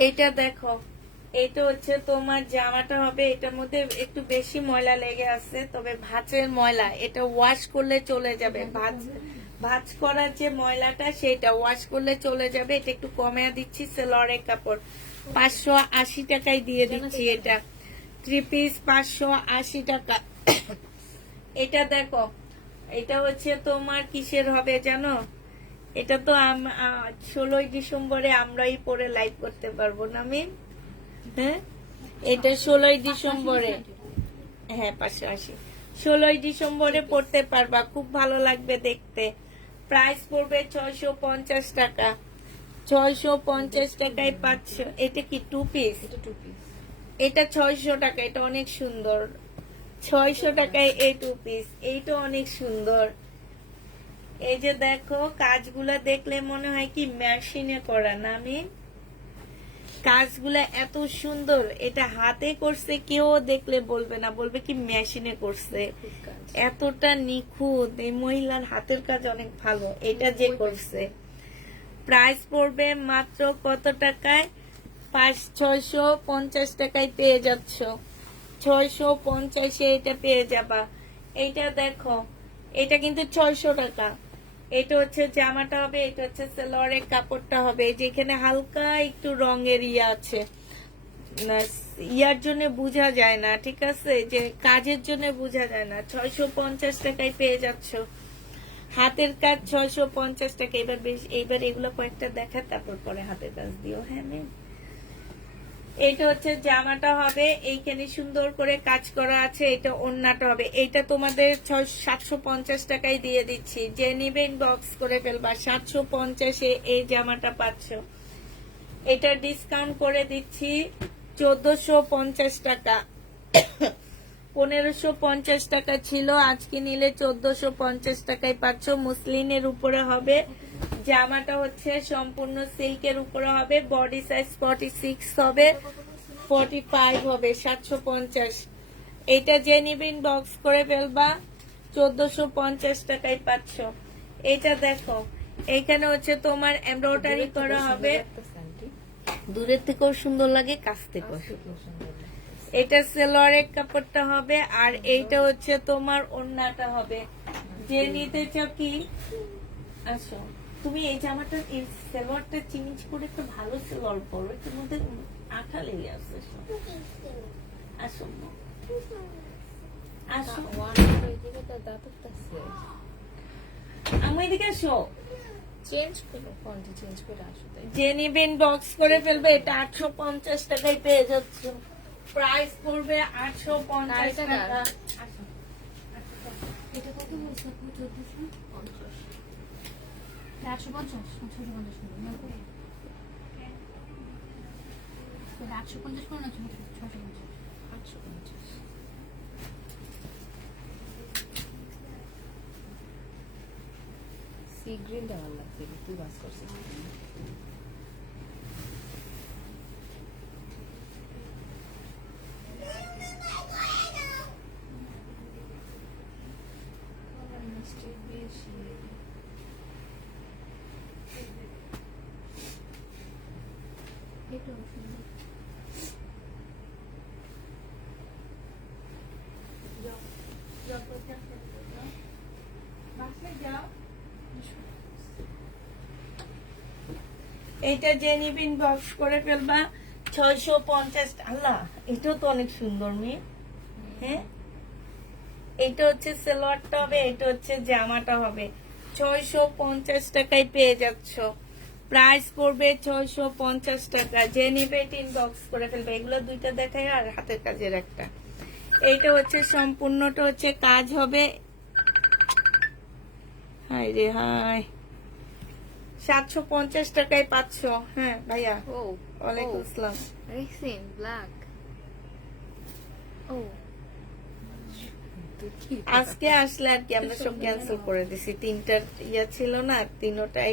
এটা দেখো, এটা হচ্ছে তোমার জামাটা হবে, এটার মধ্যে একটু বেশি ময়লা লেগে আছে, তবে ভাঁজের ময়লা, এটা ওয়াশ করলে চলে যাবে। ভাঁজ করার যে ময়লাটা সেটা ওয়াশ করলে চলে যাবে। এটা একটু কমে দিচ্ছি, সেলরের কাপড় 580 টাকায় দিয়ে দিচ্ছি। এটা 3 পিস 580 টাকা। এটা দেখো, এটা হচ্ছে তোমার কিসের হবে জানো? এটা তো 16 ডিসেম্বরে আমরাই পরে লাইভ করতে পারবো না আমি। হ্যাঁ, এটা 16 ডিসেম্বরে, হ্যাঁ 580, 16 ডিসেম্বরে পড়তে পারবা, খুব ভালো লাগবে দেখতে। প্রাইস পড়বে 650 টাকা। 650 টাকায় পাচ্ছ। এটা কি 2 পিস? এটা 600 টাকা। এটা অনেক সুন্দর। 600 টাকায় এই 2 পিস। এইটা অনেক সুন্দর। এই যে দেখো, কাজগুলা দেখলে মনে হয় কি মেশিনে করা না? আমি কাজগুলা এত সুন্দর, এটা হাতে করছে, কেউ দেখলে বলবে না, বলবে কি মেশিনে করছে। এতটা নিখুঁত, এই মহিলার হাতের কাজ অনেক ভালো। এটা যে করছে, প্রাইস পড়বে মাত্র কত টাকায়? 650 টাকায় পেয়ে যাচ্ছ। 650-এ এটা পেয়ে যাবা। এইটা দেখো, এটা কিন্তু 600 টাকা। এটা হচ্ছে জামাটা হবে, এটা হচ্ছে সালোয়ারের কাপড়টা হবে। যেখানে হালকা একটু রঙের ইয়ে আছে, ইয়ার জন্য বোঝা যায় না, ঠিক আছে, যে কাজের জন্য বোঝা যায় না। 650 টাকায় পেয়ে যাচ্ছ। হাতের কাজ 650 টাকা। এবার এগুলো কয়েকটা দেখা, তারপর পরে হাতের কাজ দিও। হ্যাঁ ম্যাম, এইটা হচ্ছে জামাটা হবে, এইখানে সুন্দর করে কাজ করা আছে। এটা ওড়নাটা হবে। এটা তোমাদের 750 টাকায় দিয়ে দিচ্ছি। যে নিবে ইনবক্স করে ফেলবা। 750-এ এই জামাটা পাচ্ছ। এটা ডিসকাউন্ট করে দিচ্ছি 1450 টাকা। 1550 টাকা ছিল, আজকে নিলে 1450 টাকায় পাচ্ছ। মুসলিনের উপরে হবে। জামাটা হচ্ছে সম্পূর্ণ সিল্কের উপরে হবে। বডি সাইজ 46 হবে, 45 হবে। 750। এটা যে নিবেন বক্স করে ফেলবা। 1450 টাকায় পাচ্ছ। এটা দেখো, এইখানে হচ্ছে তোমার এমব্রয়ডারি করা হবে। দূরের থেকেও সুন্দর লাগে, কাছ থেকেও সুন্দর লাগে। এটা সেলোয়ারের কাপড়টা হবে, আর এইটা হচ্ছে তোমার ওড়নাটা হবে। যে নিতে চাও কি, আসো তুমি এই জামাটা, এই সেলোয়ারটা চেঞ্জ করে একটা ভালো সেলোয়ার পরো, এটার মধ্যে আঠা লেগে আছে। আসো আসো, আমি এদিকে আসো। যে নিবেন বক্স করে ফেলবে। এটা 850 টাকায় পেয়ে যাচ্ছে। প্রাইস পড়বে 850 টাকা। এটা কত বলছো? 1450। 850, 650 করে না? 850 করে না? 650। 850। সি গ্রিন দেওয়ার লাগছে, তুই বাস করছিস। এটা যে নিবেন বক্স করে ফেলবা। 650। আল্লাহ, এটাও তো অনেক সুন্দর মেয়ে। হ্যাঁ, এটা হচ্ছে সেলোয়ারটা হবে, এটা হচ্ছে জামাটা হবে। 650 টাকায় পেয়ে যাচ্ছ। প্রাইস পড়বে 650 টাকা। যে নিবে এটা ইনবক্স করে ফেলবে। এগুলো দুইটা দেখায়, আর হাতের কাজের একটা। এইটা হচ্ছে সম্পূর্ণটা হচ্ছে কাজ হবে। হাই রে হাই, 750 টাকায় পাচ্ছ। হ্যাঁ ভাইয়া, ওয়ালাইকুম আসসালাম। Rexine black. ও আজকে আসলে আর কি, আমরা সব ক্যান্সেল করে দিছি। 3টা ইয়া ছিল না, 3টাই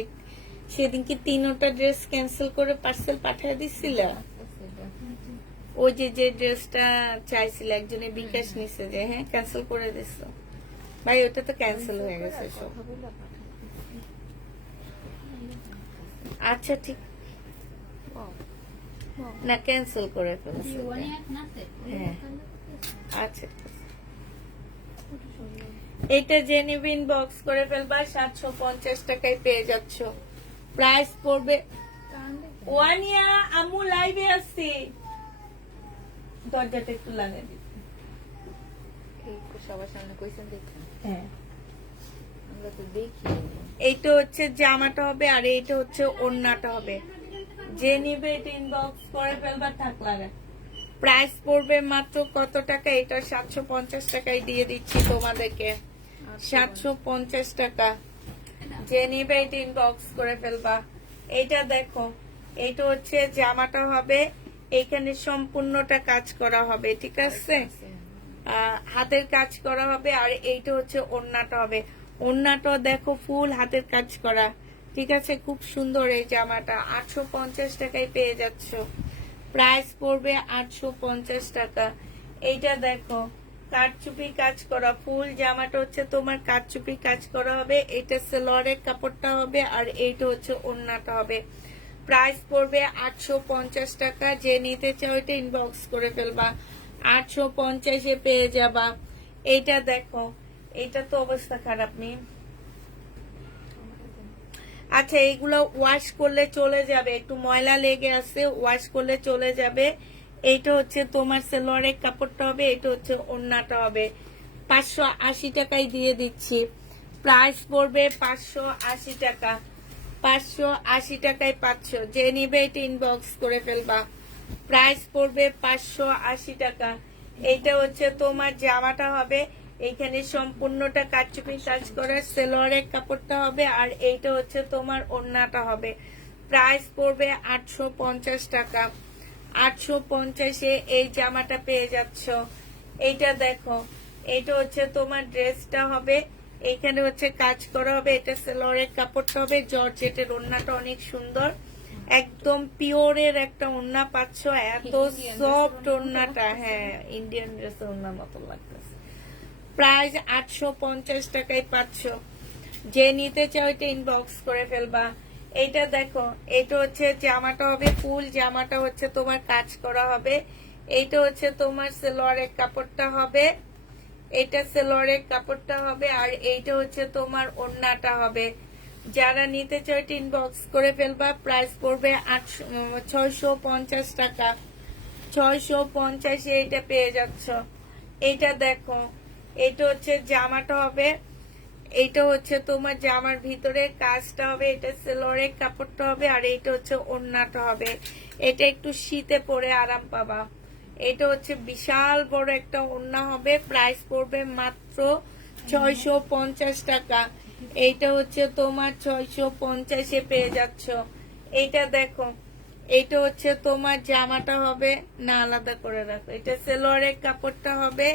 সেদিন কি 3টা ড্রেস ক্যান্সেল করে পার্সেল পাঠিয়ে দিছিল। ওই যে যে ড্রেসটা চাইছিল, একজনে বিকাশ নিছে, যে হ্যাঁ ক্যান্সেল করে দিছো ভাই, ওটা তো ক্যান্সেল হয়ে গেছে সব। আচ্ছা ঠিক। না ক্যান্সেল করে ফেলছি ওয়ানে এখন আছে হ্যাঁ আচ্ছা এটা জেনুইন বক্স করে ফেলবা 750 টাকায় পেয়ে যাচ্ছ প্রাইস পড়বে ওয়ানিয়া আম্মু লাইভে আসছি দরজাটা একটু লাগিয়ে দিচ্ছি সবার সামনে কইছেন দেখেন হ্যাঁ আমরা তো দেখি এইটা হচ্ছে জামাটা হবে আর এইটা হচ্ছে ওড়নাটা হবে যে নিবে এটা ইনবক্স করে ফেলবা থাক লাগা প্রাইস পড়বে মাত্র কত টাকা এটা 750 টাকায় দিয়ে দিচ্ছি তোমাদেরকে 750 টাকা যে নিবে এটা ইনবক্স করে ফেলবা এইটা দেখো এইটা হচ্ছে জামাটা হবে এখানে সম্পূর্ণটা কাজ করা হবে ঠিক আছে হাতের কাজ করা হবে আর এইটা হচ্ছে ওড়নাটা হবে ওড়নাটা দেখো ফুল হাতের কাজ করা ঠিক আছে খুব সুন্দর এই জামাটা 850 টাকায় পেয়ে যাচ্ছ প্রাইস পড়বে 850 টাকা এইটা দেখো কাটচুপি কাজ করা ফুল জামাটা হচ্ছে তোমার কাটচুপি কাজ করা হবে এটা সেলরের কাপড়টা হবে আর এইটা হচ্ছে ওড়নাটা হবে প্রাইস পড়বে 850 টাকা যে নিতে চাও এটা ইনবক্স করে ফেলবা 850 এ পেয়ে যাবা এইটা দেখো এটা তো অবস্থা খারাপ নেই আচ্ছা এইগুলো ওয়াশ করলে চলে যাবে একটু ময়লা লেগে আছে ওয়াশ করলে চলে যাবে এইটা হচ্ছে তোমার সেলোয়ারের কাপড়টা হবে এটা হচ্ছে ওড়নাটা হবে 580 টাকায় দিয়ে দিচ্ছি প্রাইস পড়বে 580 টাকা 580 টাকায় পাচ্ছ যে নিবে এটা ইনবক্স করে ফেলবা প্রাইস পড়বে 580 টাকা এইটা হচ্ছে তোমার জামাটা হবে এখানে সম্পূর্ণটা কাটচুপি কাজ করা সেলোয়ারের কাপড়টা হবে আর এইটা হচ্ছে তোমার ওড়নাটা হবে প্রাইস পড়বে 850 টাকা 850 এ এই জামাটা পেয়ে যাচ্ছ এইটা দেখো এইটা হচ্ছে তোমার ড্রেসটা হবে এখানে হচ্ছে কাজ করা হবে এটা সেলোয়ারের কাপড়টা হবে জর্জেটের ওড়নাটা অনেক সুন্দর একদম পিওরের একটা ওড়না পাচ্ছ এত সফট ওড়নাটা হ্যাঁ ইন্ডিয়ান ড্রেসের ওড়নার মতো লাগতেছে প্রাইস 850 টাকায় পাচ্ছ যে নিতে চাও এটা ইনবক্স করে ফেলবা এইটা দেখো এটা হচ্ছে জামাটা হবে ফুল জামাটা হচ্ছে তোমার কাজ করা হবে এইটা হচ্ছে তোমার সেলোয়ারের কাপড়টা হবে এটা সেলোয়ারের কাপড়টা হবে আর এইটা হচ্ছে তোমার ওড়নাটা হবে যারা নিতে চাও এটা ইনবক্স করে ফেলবা প্রাইস পড়বে 650 টাকা 650 এ এটা পেয়ে যাচ্ছ এইটা দেখো এটা হচ্ছে জামাটা হবে এইটা হচ্ছে তোমার জামার ভিতরে কাজটা হবে এটা সেলোয়ারের কাপড়টা হবে আর এইটা হচ্ছে ওড়নাটা হবে এটা একটু শীতে পরে আরাম পাবা এটা হচ্ছে বিশাল বড় একটা ওড়না হবে প্রাইস পড়বে মাত্র 650 টাকা এইটা হচ্ছে তোমার 650 এ পেয়ে যাচ্ছ এইটা দেখো এইটা হচ্ছে তোমার জামাটা হবে না আলাদা করে রাখো এটা সেলোয়ারের কাপড়টা হবে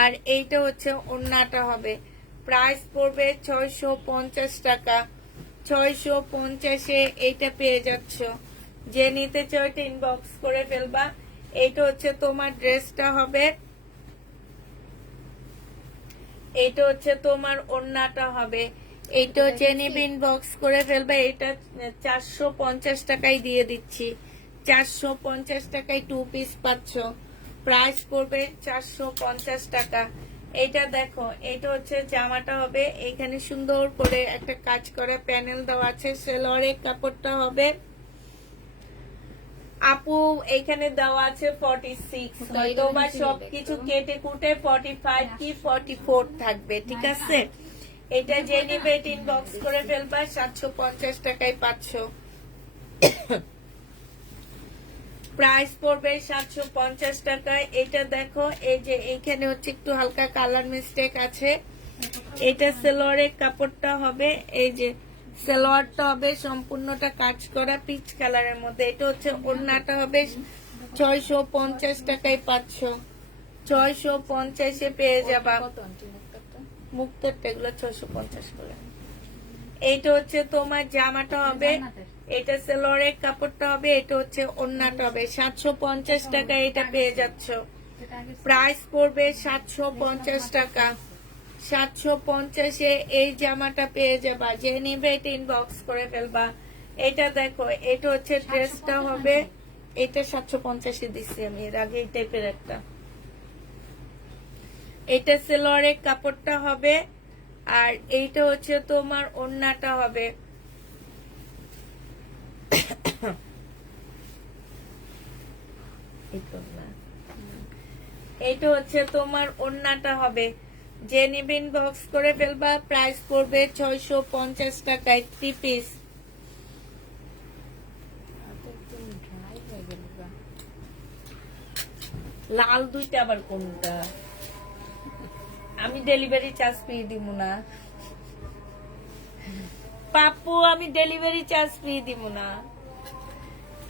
আর এইটা হচ্ছে ওড়নাটা হবে প্রাইস পড়বে 650 টাকা 650 এ এইটা পেয়ে যাচ্ছ যে নিতে চাও এটা ইনবক্স করে ফেলবা এইটা হচ্ছে তোমার ড্রেসটা হবে এইটা হচ্ছে তোমার ওড়নাটা হবে এইটা হচ্ছে নিবে ইনবক্স করে ফেলবা এটা 450 টাকায় দিয়ে দিচ্ছি 450 টাকায় 2 পিস পাচ্ছ প্রাইস পড়বে 450 টাকা এটা দেখো এটা হচ্ছে জামাটা হবে এখানে সুন্দর করে একটা কাজ করা প্যানেল দেওয়া আছে সেলোয়ারের কাপড়টা হবে আপু এখানে দেওয়া আছে 46 হয়তো বা সবকিছু কেটে কুটে 45 কি 44 থাকবে ঠিক আছে এটা যে নিবে এটা ইনবক্স করে ফেলবা 750 টাকায় পাচ্ছ প্রাইস পড়বে 750 টাকায় এটা দেখো এই যে এইখানে হচ্ছে একটু হালকা কালার মিস্টেক আছে এটা সেলোয়ারের কাপড়টা হবে এই যে সেলোয়ারটা হবে সম্পূর্ণটা কাজ করা পিচ কালারের মধ্যে এটা হচ্ছে ওড়নাটা হবে 650 টাকায় পাচ্ছ 650 এ পেয়ে যাবা মুক্তটা এগুলো 650 করে এইটা হচ্ছে তোমার জামাটা হবে এটা সেলোয়ারের কাপড়টা হবে এটা হচ্ছে ওড়নাটা হবে 750 টাকা এটা পেয়ে যাচ্ছ প্রাইস পড়বে 750 টাকা 750 এ এই জামাটা পেয়ে যাবা যে নিবে এটা ইনবক্স করে ফেলবা এটা দেখো এটা হচ্ছে ড্রেসটা হবে এটা 750 দিচ্ছি আমি এর আগে এই টাইপের একটা। এটা সেলোয়ারের কাপড়টা হবে, আর এইটা হচ্ছে তোমার ওড়নাটা হবে। এইটা হচ্ছে তোমার ওড়নাটা হবে। যে নিবেন বক্স করে ফেলবা, প্রাইস পড়বে 650 টাকায় 3 পিস। একদম ড্রাই হয়ে গেল গা। লাল দুইটা আবার কোনটা? আমি ডেলিভারি চার্জ ফ্রি দিব না পাপ্পু, আমি ডেলিভারি চার্জ ফ্রি দিব না।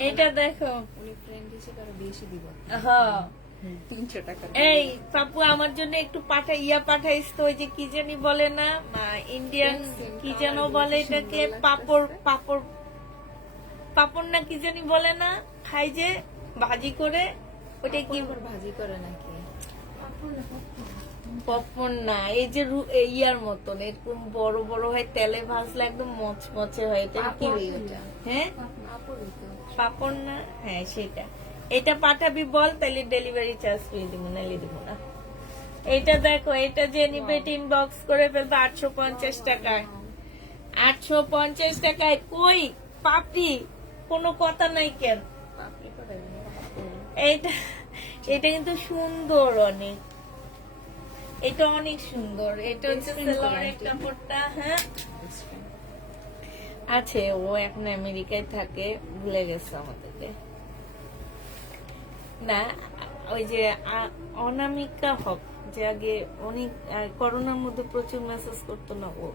এটা দেখো, উনি ফ্রেন্ড হিসেবে আরো বেশি দিব। হ্যাঁ 300 টাকা। এই পাপ্পু আমার জন্য একটু পাঠাইস তো, ওই যে কি জানি বলে না ইন্ডিয়ান কি যেন বলে এটাকে, পাপড় পাপড় পাপড় না কি জানি বলে না, খাই যে ভাজি করে, ওটা কি আবার ভাজি করে নাকি? পপকর্ন না, এই যে ইয়ার মতন এরকম বড় বড় হয়, তেলে ভাজলে একদম মচমচে হয়, এটা কি? পাপড়ই ওটা। হ্যাঁ পাপড়ই তো। পাপড় না, হ্যাঁ সেটা। এটা পাঠাবি বল, তাহলে ডেলিভারি চার্জ ফ্রি দিব, নাহলে দিব না। এটা দেখো, এটা যে নিবে ইনবক্স করে ফেলবে 850 টাকায়। 850 টাকায়। কই পাপড়ি, কোনো কথা নাই কেন? পাপড়ি করে এইটা এটা কিন্তু সুন্দর অনেক, এটা অনেক সুন্দর। এটা হচ্ছে সেলোয়ারের কাপড়টা। হ্যাঁ আছে, ও এখন আমেরিকায় থাকে, ভুলে গেছে আমাদেরকে। না ওই যে অনামিকা হক, যে আগে অনেক করোনার মধ্যে প্রচুর মেসেজ করতো না, ও।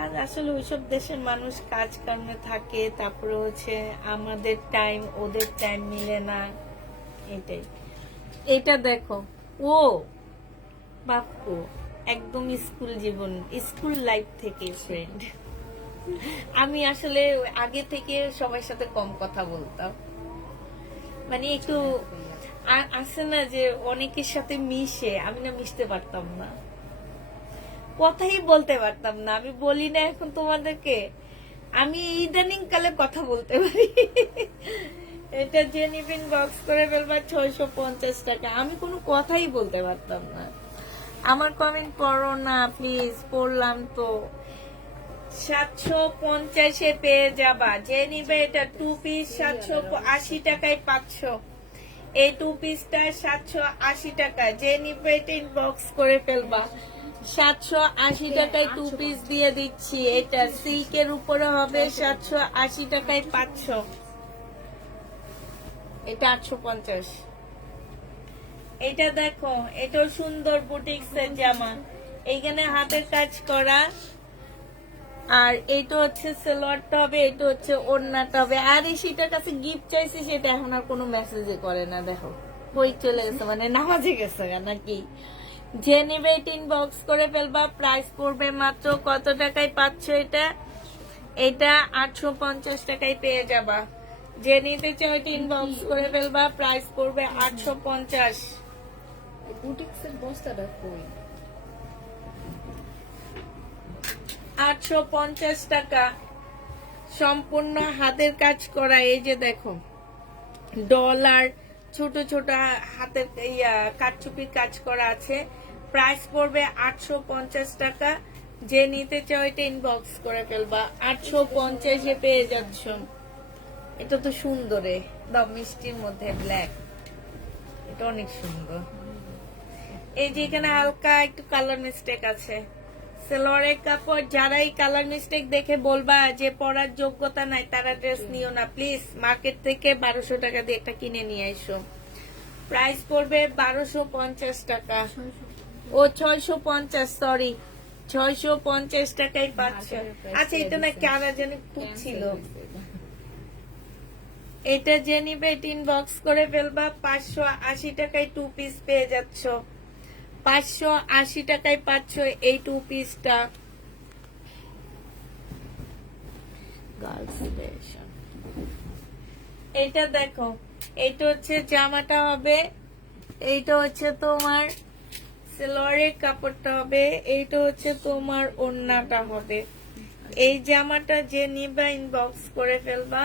আর আসলে ওইসব দেশের মানুষ কাজ কর্মে থাকে, তারপরে হচ্ছে আমাদের টাইম ওদের টাইম মিলে না, এটাই। এটা দেখো, ও বাপু একদম স্কুল জীবন, স্কুল লাইফ থেকে ফ্রেন্ড। আমি আসলে আগে থেকে সবার সাথে কম কথা বলতাম, মানে একটু আছে না যে অনেকের সাথে মিশে, আমি না মিশতে পারতাম না, কথাই বলতে পারতাম না। আমি বলি না এখন তোমাদেরকে, আমি ইদানিং কালে কথা বলতে পারি। এটা যে নিবেন বক্স করে ফেলবা 650 টাকা। আমি কোনো কথাই বলতে পারতাম না। আমার কমেন্ট পড়ো না প্লিজ, পড়লাম তো। 750 পেয়ে যাবা। যে নিবে এটা 2 পিস 780 টাকায় 500। এই 2 পিসটা 780 টাকা। যে নিবে এটা ইনবক্স করে ফেলবা। 780 টাকায় 2 পিস দিয়ে দিচ্ছি। এটা সিল্কের উপরে হবে 780 টাকায় 500। এটা 850। এটা দেখো, এটাও সুন্দর বুটিক্সের জামা, এইখানে হাতের কাজ করা, আর এটা হচ্ছে সালোয়ারটা হবে, এটা হচ্ছে ওড়নাটা হবে। আর এই সেটার কাছে গিফট চাইছি, সেটা এখন আর কোনো মেসেজে করে না। দেখো কই চলে গেছে, মানে নামাজে গেছে নাকি। যে নেবে ইনবক্স করে ফেলবা, প্রাইস পড়বে মাত্র কত টাকায় পাচ্ছ এটা? এটা 850 টাকায় পেয়ে যাবা। যে নিতে চাও ইনবক্স করে ফেলবা, প্রাইস পড়বে 850। বুটিক্সের বস্তাটা কই? 850 টাকা, সম্পূর্ণ হাতের কাজ করা। এই যে দেখো, ডলার ছোট ছোট হাতের কাঠচুপির কাজ করা আছে। প্রাইস পড়বে 850 টাকা। যে নিতে চাও এটা ইনবক্স করে ফেলবা, 850 পেয়ে যাচ্ছ। এটা তো সুন্দরে দাও, মিষ্টির মধ্যে ব্ল্যাক, এটা অনেক সুন্দর। এই যে এখানে হালকা একটু কালার মিস্টেক আছে। সালোয়ারের কাপড়, যারা এই কালার মিস্টেক দেখে বলবা যে পরার যোগ্যতা নাই, তারা ড্রেস নিও না প্লিজ। মার্কেট থেকে 1200 টাকা দিয়ে একটা কিনে নিয়ে এসো। প্রাইস পড়বে 1250 টাকা। ও 650, সরি 650 টাকায় পাচ্ছ। আচ্ছা এটা না কারা জানি খুঁজছিল। এটা যে নিবে ইনবক্স করে ফেলবা, 580 টাকায় 2 পিস পেয়ে যাচ্ছ। 580 টাকায় পাচ্ছ এই 2 পিসটা। এটা দেখো, এটা হচ্ছে জামাটা হবে, এইটা হচ্ছে তোমার সালোয়ারের কাপড়টা হবে, এইটা হচ্ছে তোমার ওড়নাটা হবে। এই জামাটা যে নিবা ইনবক্স করে ফেলবা,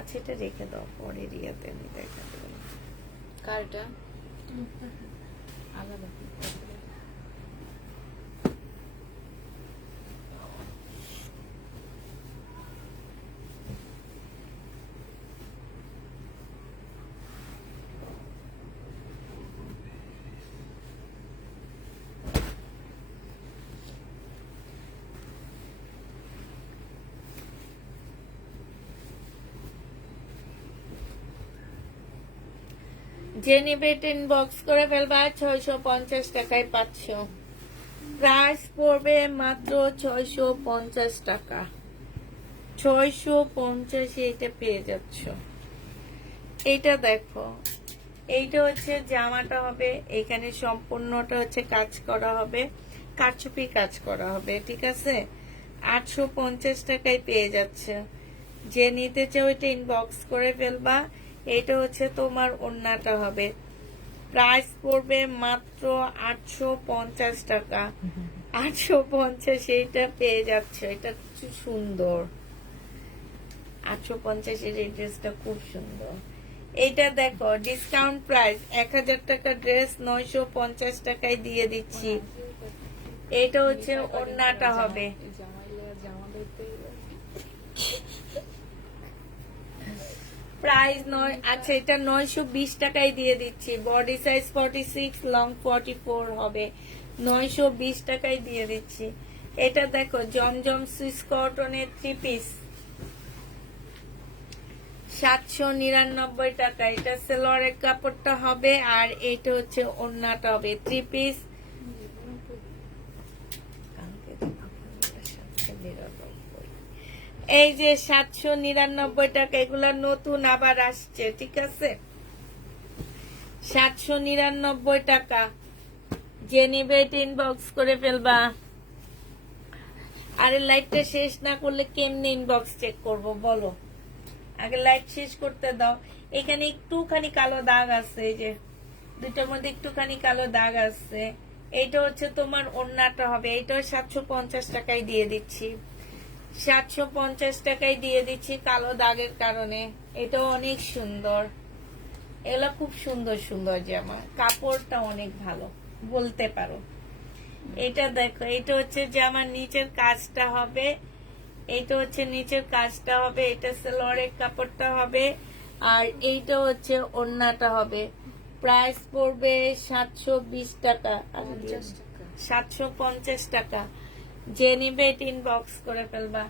আচ্ছা এটা রেখে দাও, পরে রিয়াতে আমি দেখা দেবো। কারটা আলাদা কি করবে? যে নিবে ইনবক্স করে ফেলবা, 650 টাকায় পাচ্ছ। প্রাইস পড়বে মাত্র 650 টাকা। 650 এটা পেয়ে যাচ্ছ। এইটা দেখো, এইটা হচ্ছে জামাটা হবে, এখানে সম্পূর্ণটা হচ্ছে কাজ করা হবে, কারচুপি কাজ করা হবে, ঠিক আছে। 850 টাকায় পেয়ে যাচ্ছে। যে নিতে চাও এটা ইনবক্স করে ফেলবা। এটা হচ্ছে তোমার ওড়নাটা হবে। প্রাইস পড়বে মাত্র 850 টাকা। 850 এইটা পেয়ে যাচ্ছে। এটা খুব সুন্দর। 850 এর এই ড্রেসটা খুব সুন্দর। এইটা দেখো ডিসকাউন্ট প্রাইস 1000 টাকা ড্রেস 950 টাকায় দিয়ে দিচ্ছি। এটা হচ্ছে ওড়নাটা হবে। প্রাইস আচ্ছা এটা 920 টাকায় দিয়ে দিচ্ছি। বডি সাইজ 46, লং 44 হবে। 920 টাকায় দিয়ে দিচ্ছি। এটা দেখো জমজম সুইস কটনের 3 পিস 799 টাকা। এটা সেলোয়ারের কাপড়টা হবে, আর এটা হচ্ছে ওড়নাটা হবে। 3 পিস এই যে 799 টাকা। এগুলা নতুন আবার আসছে, ঠিক আছে। 799 টাকা। যে নিবে ইনবক্স করে ফেলবা। আরে লাইটটা শেষ না করলে কেমনে ইনবক্স চেক করব বলো? আগে লাইট শেষ করতে দাও। এখানে একটুখানি কালো দাগ আছে, এই যে দুইটার মধ্যে একটুখানি কালো দাগ আছে। এইটা হচ্ছে তোমার ওড়নাটা হবে। এইটাও 750 টাকায় দিয়ে দিচ্ছি। 750 টাকায় দিয়ে দিচ্ছি কালো দাগের কারণে। এটাও অনেক সুন্দর। এগুলা খুব সুন্দর সুন্দর জামা, কাপড়টা অনেক ভালো বলতে পারো। এটা দেখো, এটা হচ্ছে জামার নিচের কাজটা হবে। এইটা হচ্ছে নিচের কাজটা হবে। এটা সালোয়ারের কাপড়টা হবে, আর এইটা হচ্ছে ওড়নাটা হবে। প্রাইস পড়বে 720 টাকা। 750 টাকা। যে নিবে এটা ইনবক্স করে ফেলবা।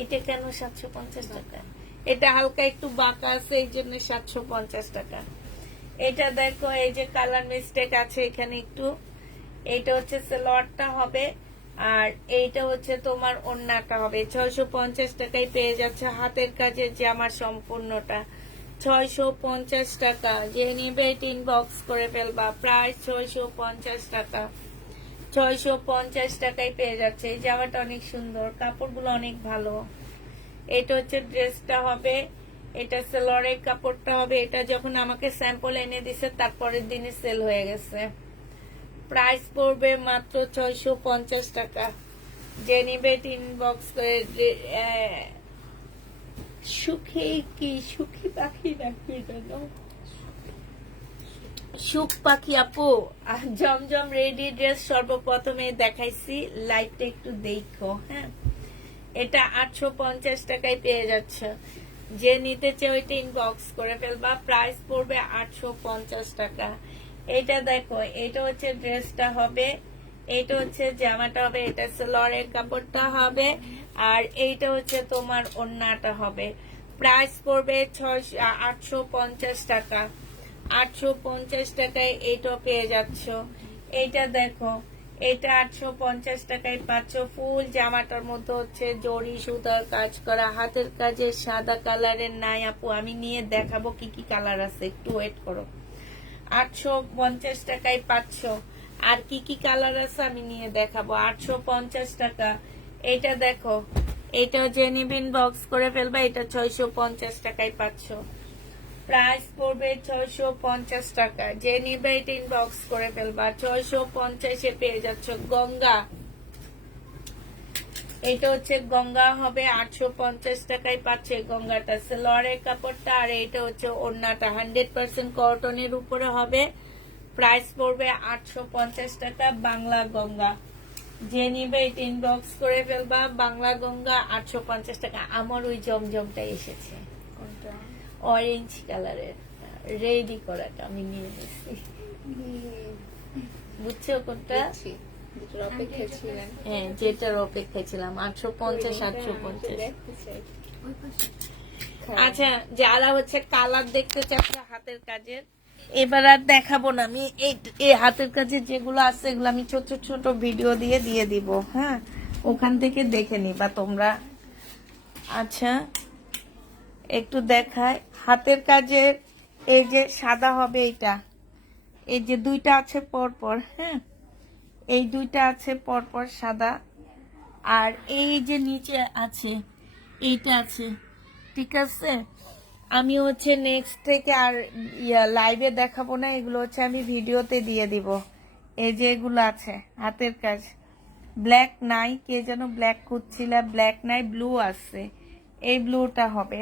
এটা কেন 750 টাকা? এটা হালকা একটু বাঁকা আছে, এই জন্য 750 টাকা। এটা দেখো এই যে কালার মিস্টেক আছে এখানে একটু। এইটা হচ্ছে সালোয়ারটা হবে, আর এইটা হচ্ছে তোমার ওড়নাটা হবে। 650 টাকায় পেয়ে যাচ্ছে হাতের কাজের জামা সম্পূর্ণটা। 650 টাকা। যে নিবে এটা ইনবক্স করে ফেলবা। প্রাইস 650 টাকা। 650 টাকায় পেয়ে যাচ্ছে। এই জামাটা অনেক সুন্দর, কাপড়গুলো অনেক ভালো। এটা হচ্ছে ড্রেসটা হবে। এটা সালোয়ারের কাপড়টা হবে। এটা যখন আমাকে স্যাম্পল এনে দিছে তারপরের দিনে সেল হয়ে গেছে। প্রাইস পড়বে মাত্র 650 টাকা। যে নিবে ইনবক্স করে। সুখী পাখি রাখবি না, সুখ পাখি আপু। জমজম রেডি ড্রেস সর্বপ্রথমে দেখাইছি, লাইটটা একটু দেখো। হ্যাঁ, এটা 850 টাকায় পেয়ে যাচ্ছে। যে নিতে চাও ওইটা ইনবক্স করে ফেলবা। প্রাইস পড়বে 850 টাকা। এটা দেখো, এটা হচ্ছে ড্রেসটা হবে, এটা হচ্ছে জামাটা হবে, এটা সালোয়ারের কাপড়টা হবে, আর এইটা হচ্ছে তোমার ওড়নাটা হবে। প্রাইস পড়বে 850 টাকা। 850 টাকায় এইটা পেয়ে যাচ্ছ। এইটা দেখো, এটা 850 টাকায় পাচ্ছ। ফুল জামাটার মধ্যে হচ্ছে জরি সুতার কাজ করা, হাতের কাজে সাদা কালারের নাই আপু, আমি নিয়ে দেখাবো কি কি কালার আছে, একটু ওয়েট করো। 850 টাকায় পাচ্ছ। আর কি কি কালার আছে আমি নিয়ে দেখাবো। 850 টাকা। এটা দেখো, এটা জেনিবিন বক্স করে ফেলবা। এটা 650 টাকায় পাচ্ছ। প্রাইস পড়বে 650 টাকা। যে নিবে এটা ইনবক্স করে ফেলবা। 650 পেয়ে যাচ্ছ। গঙ্গা এটা হচ্ছে গঙ্গা হবে 850 টাকায় পাচ্ছে গঙ্গাটা সেলোয়ারের কাপড়টা। আর এটা হচ্ছে ওড়নাটা 100% কটনের উপরে হবে, প্রাইস পড়বে 850 টাকা। বাংলা গঙ্গা যে নিবে এটা ইনবক্স করে ফেলবা, বাংলা গঙ্গা 850 টাকা। আমার ওই জমজমটা এসেছে কোনটা? অরেঞ্জ কালারের, রেডি করাটা আমি নিয়ে নিচ্ছি, বুঝছো কোনটা? দেখছি, যেটার অপেক্ষায় ছিলেন। হ্যাঁ, যেটার অপেক্ষায় ছিলাম, 850 850। দেখতে চাই। ওই পাশে আচ্ছা, যারা হচ্ছে কালার দেখতে চাচ্ছে হাতের কাজের, এবার আর দেখাবো না আমি। এই হাতের কাজের যেগুলো আছে এগুলো আমি ছোট ছোট ভিডিও দিয়ে দিব, হ্যাঁ, ওখান থেকে দেখে নিবা তোমরা। আচ্ছা, একটু দেখায় হাতের কাজের। এই যে সাদা হবে এইটা, এই যে দুইটা আছে পরপর, হ্যাঁ, এই দুইটা আছে পরপর সাদা। আর এই যে নিচে আছে এইটা আছে, ঠিক আছে। আমি হচ্ছে নেক্সট থেকে আর লাইভে দেখাবো না, এগুলো হচ্ছে আমি ভিডিওতে দিয়ে দিব। এই যে এগুলো আছে হাতের কাজ, ব্ল্যাক নাই, কে যেন ব্ল্যাক খুঁজছিল, ব্ল্যাক নাই, ব্লু আছে, এই ব্লুটা হবে।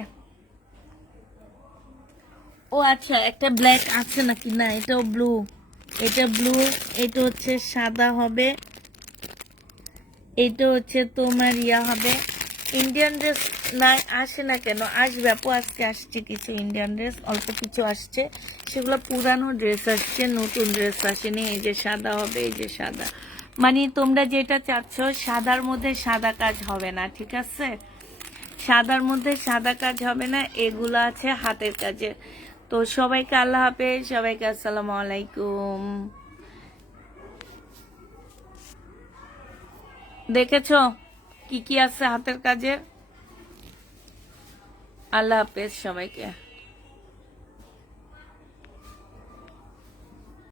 ও আচ্ছা, একটা ব্ল্যাক আছে নাকি? না, এটাও ব্লু, এটা ব্লু, এটা হচ্ছে সাদা হবে, এটা হচ্ছে তোমার ইয়া হবে। ইন্ডিয়ান ড্রেস না আসে না কেন, আসবে আপু, আজকে আসছে কিছু ইন্ডিয়ান ড্রেস, অল্প কিছু আসছে, সেগুলো পুরানো ড্রেস আসছে, নতুন ড্রেস আসেনি। এই যে সাদা হবে, এই যে সাদা, মানে তোমরা যেটা চাচ্ছ সাদার মধ্যে সাদা কাজ হবে না, ঠিক আছে, সাদার মধ্যে সাদা কাজ হবে না, এগুলো আছে হাতের কাজে। তো সবাইকে আল্লাহ হাফেজ, সবাইকে আসসালামু আলাইকুম। দেখেছো কি কি আছে হাতের কাজে? আল্লাহ হাফেজ সবাইকে।